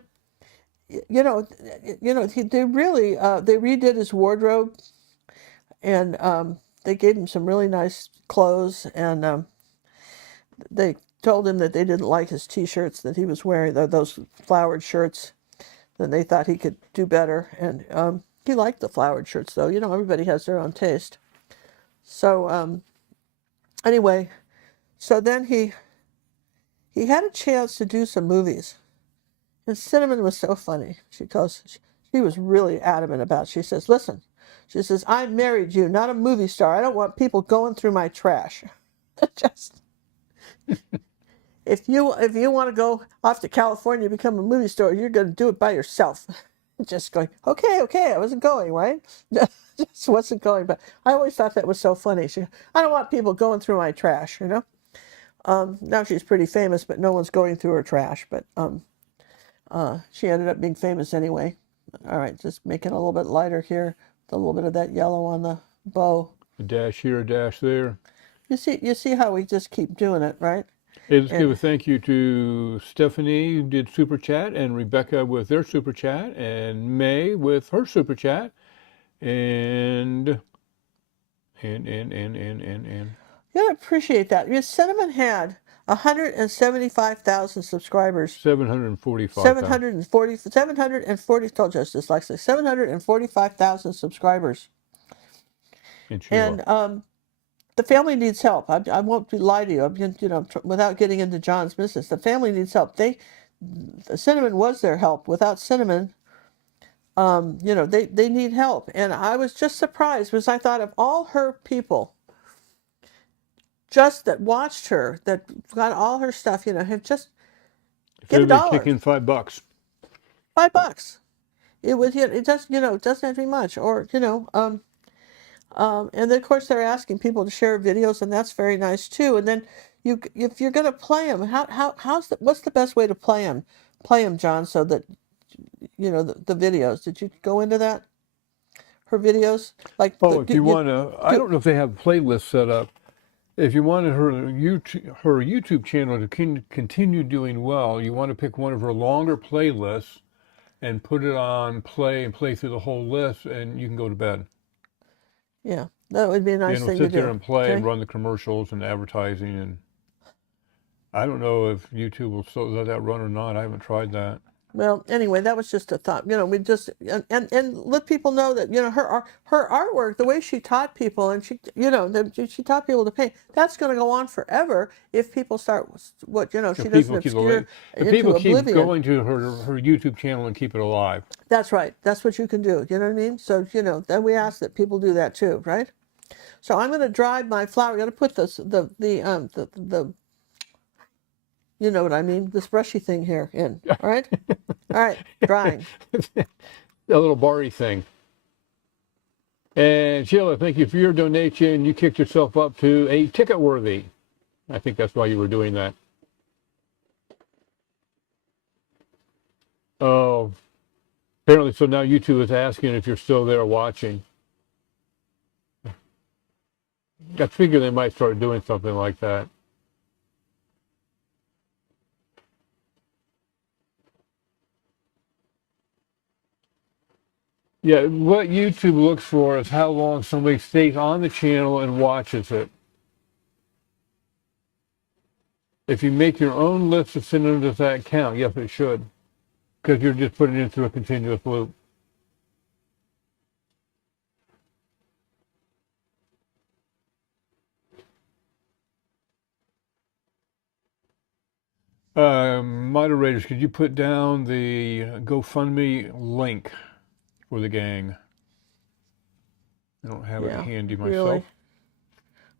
they really they redid his wardrobe, and they gave him some really nice clothes, and they told him that they didn't like his T-shirts that he was wearing, those flowered shirts. Then they thought he could do better, and he liked the flowered shirts, though. Everybody has their own taste. So anyway, so then he had a chance to do some movies, and Cinnamon was so funny. She was really adamant about it. She says, "Listen," she says, "I married you, not a movie star. I don't want people going through my trash." Just if you want to go off to California and become a movie star, you're going to do it by yourself. Just going, okay, I wasn't going, right? Just wasn't going. But I always thought that was so funny. I don't want people going through my trash, Now she's pretty famous, but no one's going through her trash. But she ended up being famous anyway. All right, just making it a little bit lighter here. With a little bit of that yellow on the bow. A dash here, a dash there. You see how we just keep doing it, right? Hey, let's give a thank you to Stephanie, who did Super Chat, and Rebecca with their Super Chat, and May with her Super Chat, and. You gotta appreciate that. Cinnamon had 175,000 subscribers. 745,000. 740, told you I was dyslexic, 745,000 subscribers. And the family needs help. I won't lie to you. Without getting into John's business, the family needs help. Cinnamon was their help. Without Cinnamon, they need help. And I was just surprised because I thought of all her people just that watched her, that got all her stuff, have just give $1. Kick in $5. $5. It was, it doesn't, it doesn't have to be much, or and then of course they're asking people to share videos, and that's very nice too. And then if you're going to play them, what's the best way to play them, John, so that the videos. Did you go into that? Her videos, like if you want to, I don't know if they have playlists set up. If you wanted her YouTube channel to continue doing well, you want to pick one of her longer playlists and put it on play and play through the whole list, and you can go to bed. Yeah, that would be a nice thing to do. Sit there and play and run the commercials and advertising, and I don't know if YouTube will still let that run or not. I haven't tried that. Well, anyway, that was just a thought. We just and let people know that her artwork, the way she taught people, and she taught people to paint. That's going to go on forever if people start she doesn't obscure into people oblivion. keep going to her YouTube channel and keep it alive. That's right. That's what you can do. You know what I mean? So then we ask that people do that too, right? So I'm going to dry my flower. I'm going to put the you know what I mean, this brushy thing here in. All right? All right, drying. A little barry thing. And Sheila, thank you for your donation. You kicked yourself up to a ticket worthy. I think that's why you were doing that. Oh, apparently, so now YouTube is asking if you're still there watching. I figure they might start doing something like that. Yeah, what YouTube looks for is how long somebody stays on the channel and watches it. If you make your own list of synonyms, does that count? Yes, it should, because you're just putting it into a continuous loop. Moderators, could you put down the GoFundMe link for the gang? I don't have it handy myself. Really?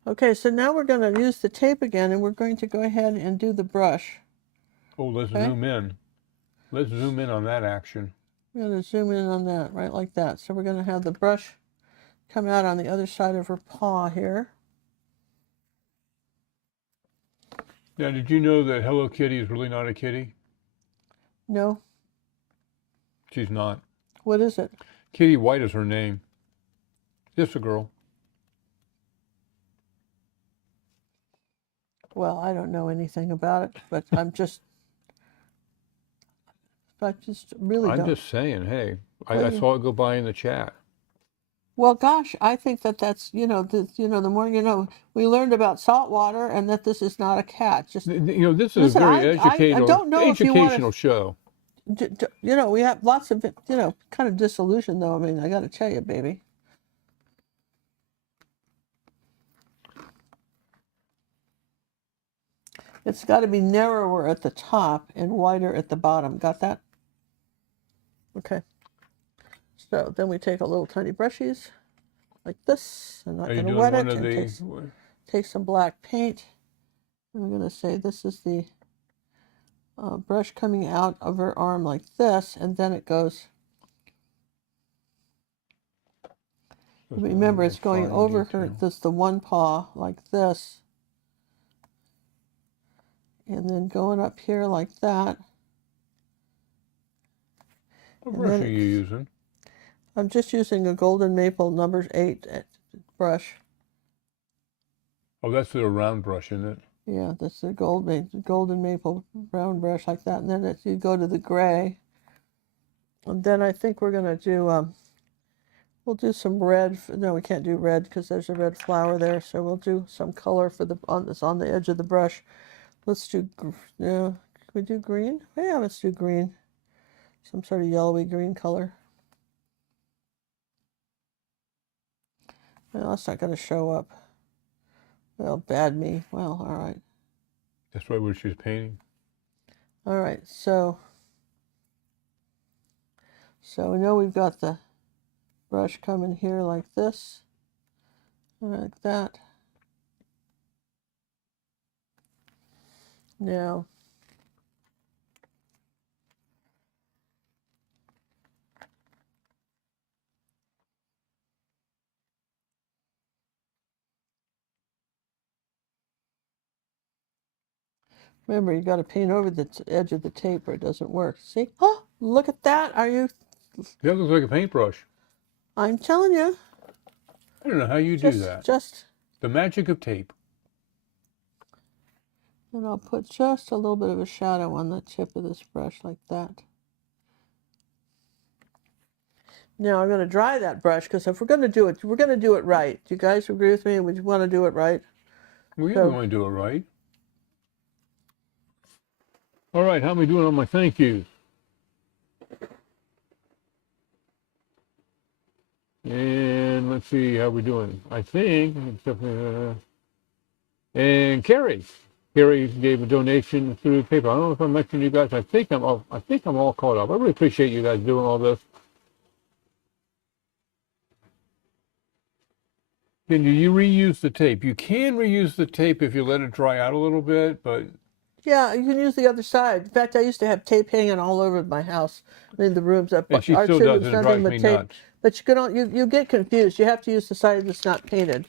Okay, so now we're going to use the tape again, and we're going to go ahead and do the brush. Oh, let's zoom in. Let's zoom in on that action. We're going to zoom in on that, right like that. So we're going to have the brush come out on the other side of her paw here. Now, did you know that Hello Kitty is really not a kitty? No. She's not. What is it? Kitty White is her name. Just a girl. Well, I don't know anything about it, but I just really I'm don't. just saying, hey, Well, I saw it go by in the chat. Well, gosh, I think that's the more you know. We learned about salt water and that this is not a cat. Just You know, this is a listen. very I don't know if you want educational show. to. You know, we have lots of kind of disillusion though. I mean, I got to tell you, baby. It's got to be narrower at the top and wider at the bottom. Got that? Okay. So then we take a little tiny brushies like this. I'm not Are you going to doing wet one it. of And the? take some black paint. And I'm going to say this is the brush coming out of her arm like this, and then it goes. Remember, it's going over her. This the one paw like this, and then going up here like that. What brush are you using? I'm just using a golden maple number 8 brush. Oh, that's the round brush, isn't it? Yeah, that's the golden maple brown brush like that. And then you go to the gray. And then I think we're going to do, we'll do some red. No, we can't do red because there's a red flower there. So we'll do some color for on the edge of the brush. Let's do, can we do green? Yeah, let's do green. Some sort of yellowy green color. Well, that's not going to show up. Well, bad me. Well, all right. That's right where she's painting. All right, so we know we've got the brush coming here like this, like that. Now, remember, you got to paint over the edge of the tape or it doesn't work. See? Oh, look at that. Are you? That looks like a paintbrush. I'm telling you. I don't know how you do that. Just. The magic of tape. And I'll put just a little bit of a shadow on the tip of this brush like that. Now I'm going to dry that brush because if we're going to do it, we're going to do it right. Do you guys agree with me? We want to do it right. Well, yeah, we want to do it right. All right, how am I doing on my thank yous? And let's see how we're doing. I think, and Carrie gave a donation through PayPal. I don't know if I mentioned you guys. I think I'm all caught up. I really appreciate you guys doing all this. Can you reuse the tape? You can reuse the tape if you let it dry out a little bit, but yeah, you can use the other side. In fact, I used to have tape hanging all over my house, in the rooms. and she still does it. It drives me nuts. But you get confused. You have to use the side that's not painted,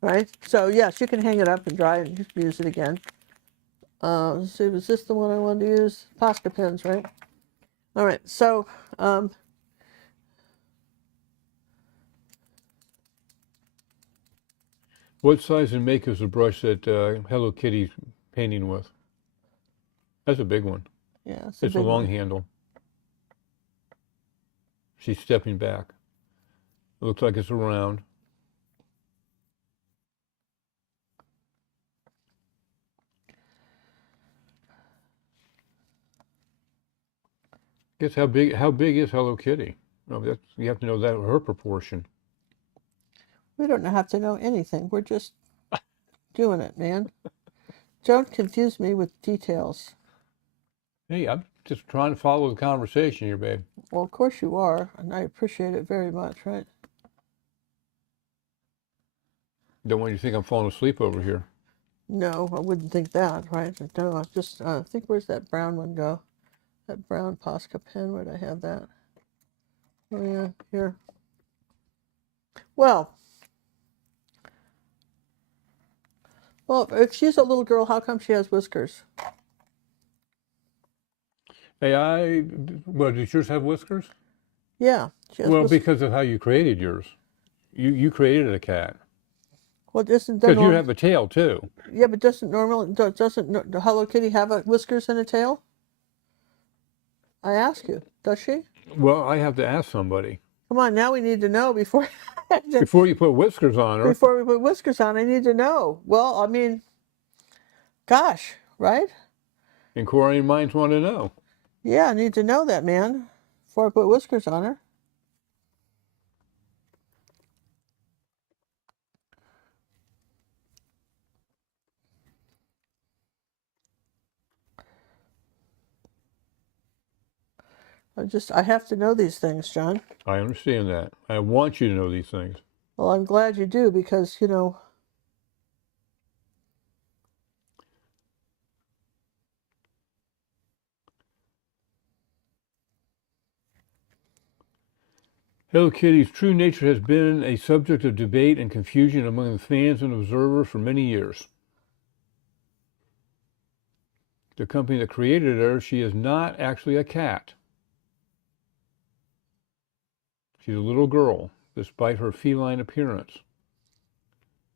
right? So yes, you can hang it up and dry it and use it again. Let's see, was this the one I wanted to use? Posca pens, right? All right, so what size and make is the brush that Hello Kitty's painting with? That's a big one. yeah, It's a long handle. She's stepping back. It looks like it's a round. Guess how big is Hello Kitty? Oh, you have to know that her proportion. We don't have to know anything. We're just doing it, man. Don't confuse me with details. Hey, I'm just trying to follow the conversation here, babe. Well, of course you are, and I appreciate it very much, right? Don't want you to think I'm falling asleep over here. No, I wouldn't think that, right? No, I just think, where's that brown one go? That brown Posca pen, where'd I have that? Oh yeah, here. Well, if she's a little girl, how come she has whiskers? Hey, well, does yours have whiskers? Yeah, she has Well, whiskers. because of how you created yours. You created a cat. Well, isn't the Because you norm? have a tail too. Yeah, but doesn't the Hello Kitty have a whiskers and a tail? I ask you, does she? Well, I have to ask somebody. Come on, now we need to know before Before you put whiskers on her. before we put whiskers on. I need to know. Well, I mean, gosh, right? Inquiring minds want to know. Yeah, I need to know that, man, before I put whiskers on her. I have to know these things, John. I understand that. I want you to know these things. Well, I'm glad you do because, you know, Hello Kitty's true nature has been a subject of debate and confusion among the fans and observers for many years. The company that created her, she is not actually a cat. She's a little girl, despite her feline appearance.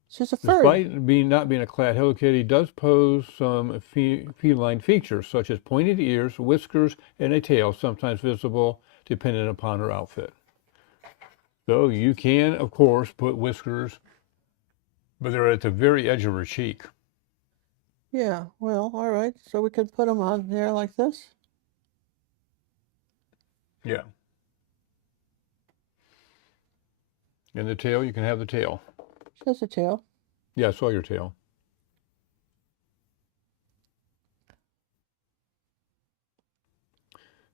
she's a furry. Despite not being a cat, Hello Kitty does pose some feline features, such as pointed ears, whiskers, and a tail, sometimes visible depending upon her outfit. So you can, of course, put whiskers, but they're at the very edge of her cheek. Yeah, well, all right. So we could put them on there like this. Yeah. And the tail, you can have the tail. She has a tail. Yeah, I saw your tail.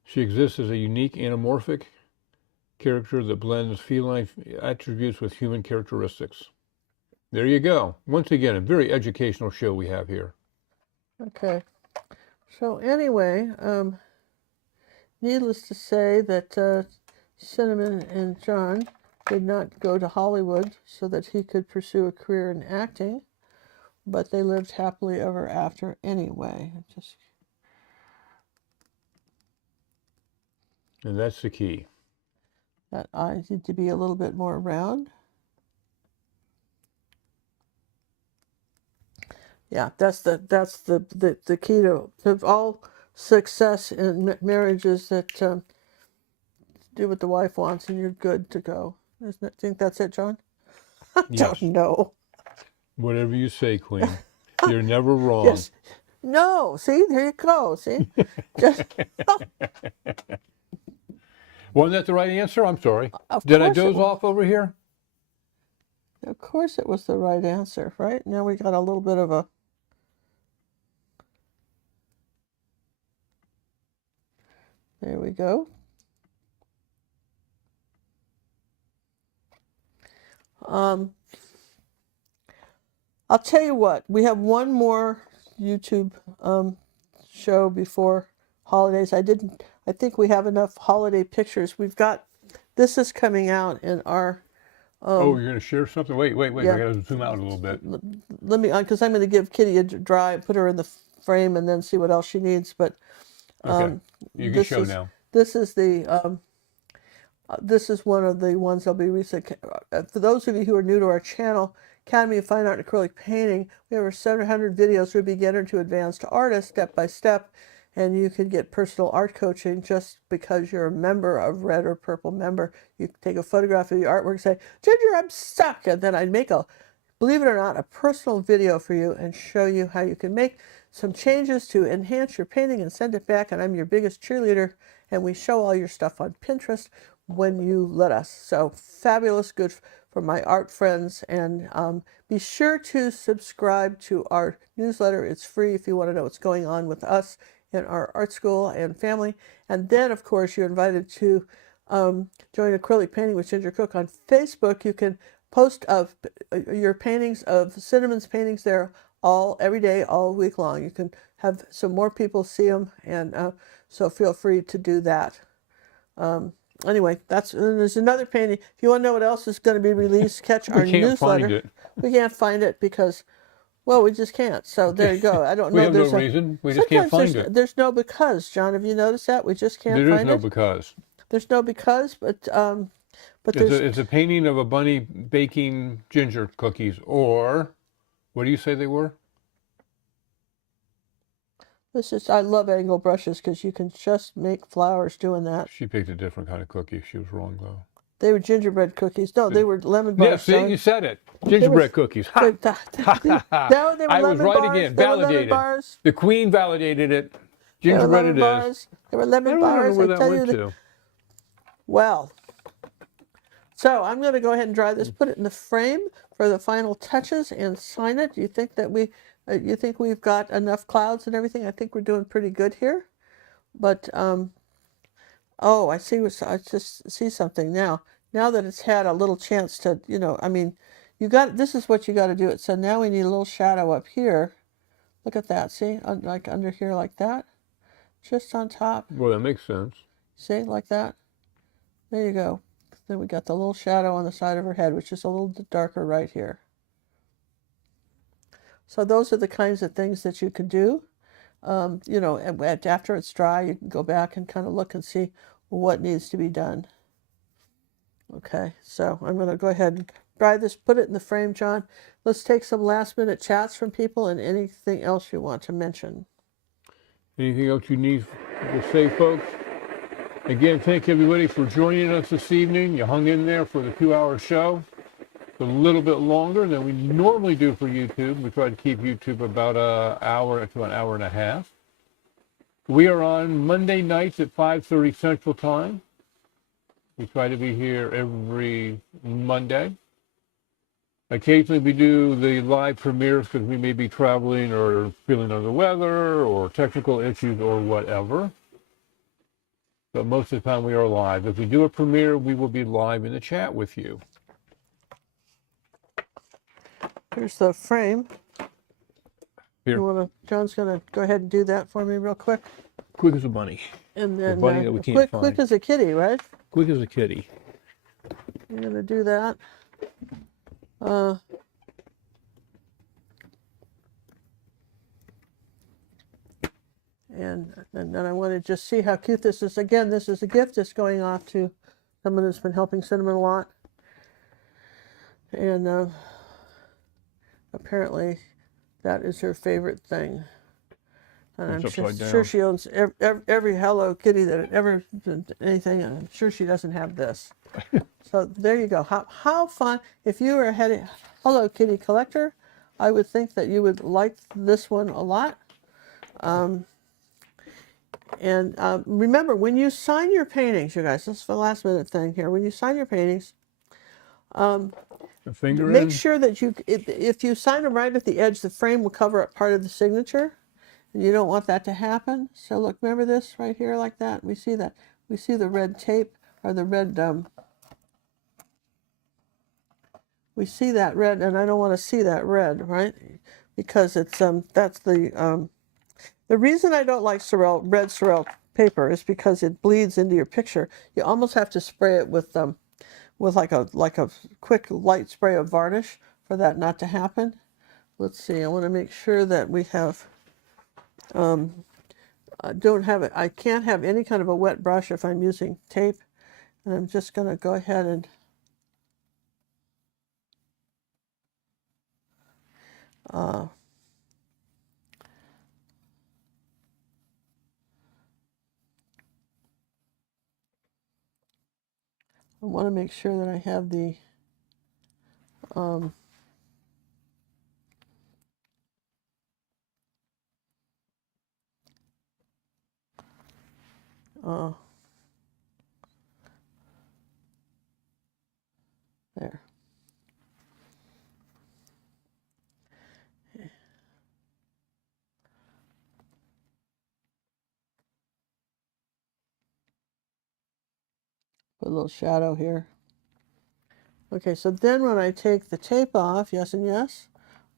She exists as a unique anamorphic character that blends feline attributes with human characteristics. There you go. Once again, a very educational show we have here. Okay. So anyway, needless to say that Cinnamon and John did not go to Hollywood so that he could pursue a career in acting, but they lived happily ever after anyway. And that's the key. That eye need to be a little bit more round. Yeah, that's the key to all success in marriages, that do what the wife wants and you're good to go. Isn't it? Think that's it, John? I Yes. don't know. Whatever you say, Queen. You're never wrong. Yes. No. See, there you go. See? Just, Wasn't that the right answer? I'm sorry. of Did I course it doze was. off over here? Of course it was the right answer, right? Now we got a little bit of a... There we go. I'll tell you what, we have one more YouTube show before holidays. I think we have enough holiday pictures. This is coming out in our... Oh, you're going to share something? Wait. yeah. I got to zoom out a little bit. Let me, because I'm going to give Kitty a drive, put her in the frame, and then see what else she needs. But Okay. You can show now. this is one of the ones I'll be recent. For those of you who are new to our channel, Academy of Fine Art and Acrylic Painting, we have over 700 videos from beginner to advanced artist, step by step, and you can get personal art coaching just because you're a member of Red or Purple member. You can take a photograph of your artwork and say, Ginger, I'm stuck, and then I'd make believe it or not, a personal video for you and show you how you can make some changes to enhance your painting and send it back, and I'm your biggest cheerleader, and we show all your stuff on Pinterest when you let us. So fabulous, good for my art friends, and be sure to subscribe to our newsletter. It's free if you want to know what's going on with us in our art school and family. And then, of course, you're invited to join Acrylic Painting with Ginger Cook on Facebook. You can post your paintings of Cinnamon's paintings there every day, all week long. You can have some more people see them, and so feel free to do that. Anyway, there's another painting. If you want to know what else is going to be released, catch our newsletter. We can't find it. We can't find it because, well, we just can't. So there you go. I don't know. We have no reason. We just can't find it. There's no because, John. Have you noticed that? We just can't find it. There is no because. There's no because, but But there's It's a painting of a bunny baking ginger cookies, or what do you say they were? this is, I love angle brushes because you can just make flowers doing that. She picked a different kind of cookie. She was wrong though. They were gingerbread cookies. No, they were lemon Yeah, bars. see, John. you said it. They were, Gingerbread cookies. Ha! no, they were I was lemon right bars. again. They were lemon Validated. bars. The queen validated it. They were Gingerbread lemon it is. bars. They were I lemon don't know bars. where I that tell went you. to. Well, so I'm going to go ahead and dry this, put it in the frame for the final touches, and sign it. Do you think that you think we've got enough clouds and everything? I think we're doing pretty good here. But oh, I just see something now. Now that it's had a little chance to, I mean, this is what you got to do it. So now we need a little shadow up here. Look at that. See, like under here, like that, just on top. Well, that makes sense. See, like that. There you go. Then we got the little shadow on the side of her head, which is a little darker right here. So those are the kinds of things that you can do. After it's dry, you can go back and kind of look and see what needs to be done. Okay, so I'm going to go ahead and dry this, put it in the frame, John. Let's take some last minute chats from people and anything else you want to mention. Anything else you need to say, folks? Again, thank everybody for joining us this evening. You hung in there for the 2-hour show. It's a little bit longer than we normally do for YouTube. We try to keep YouTube about an hour to an hour and a half. We are on Monday nights at 5:30 Central Time. We try to be here every Monday. Occasionally we do the live premieres because we may be traveling or feeling under the weather or technical issues or whatever. But most of the time we are live. If we do a premiere, we will be live in the chat with you. Here's the frame. Here. John's going to go ahead and do that for me real quick. Quick as a bunny. And then the bunny that we can't find. Quick as a kitty, right? Quick as a kitty. I'm going to do that. And then I want to just see how cute this is. Again, this is a gift that's going off to someone who's been helping Cinnamon a lot. And apparently that is her favorite thing. And I'm sure she owns every Hello Kitty that ever did anything. And I'm sure she doesn't have this. So there you go. How fun. If you were a Hello Kitty collector, I would think that you would like this one a lot. Remember, when you sign your paintings, you guys, this is the last minute thing here. When you sign your paintings, make sure that if you sign them right at the edge, the frame will cover up part of the signature. And you don't want that to happen. So look, remember this right here like that? We see that. We see the red tape or the red, we see that red, and I don't want to see that red, right? Because it's, that's the reason I don't like red Sorel paper is because it bleeds into your picture. You almost have to spray it with like a quick light spray of varnish for that not to happen. Let's see, I want to make sure that we have, I can't have any kind of a wet brush if I'm using tape. And I'm just going to go ahead and I want to make sure that I have the there. Put a little shadow here. Okay, so then when I take the tape off, yes and yes.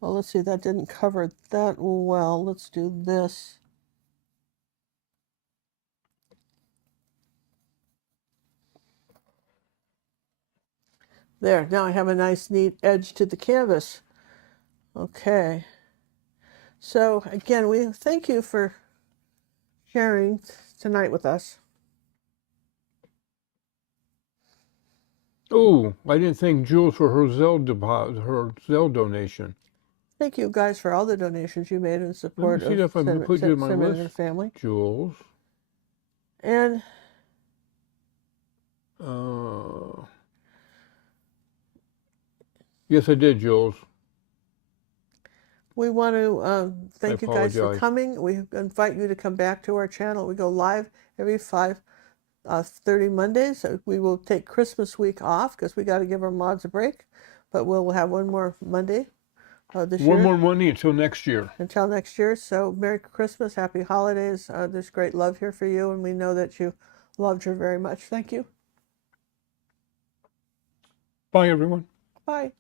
Well, let's see, that didn't cover it that well. Let's do this. There, now I have a nice neat edge to the canvas. Okay. So again, we thank you for sharing tonight with us. Oh, I didn't thank Jules for her Zelle donation. Thank you guys for all the donations you made in Let me support see of if I can put you in my Cinnamon and her list, family. Jules. And Yes, I did, Jules. we want to thank you guys for apologize. coming. We invite you to come back to our channel. We go live every 5:30 Mondays. So we will take Christmas week off because we got to give our mods a break. But we'll have one more Monday this year. One more Monday until next year. Until next year. So Merry Christmas, Happy Holidays. There's great love here for you, and we know that you loved her very much. Thank you. Bye, everyone. Bye.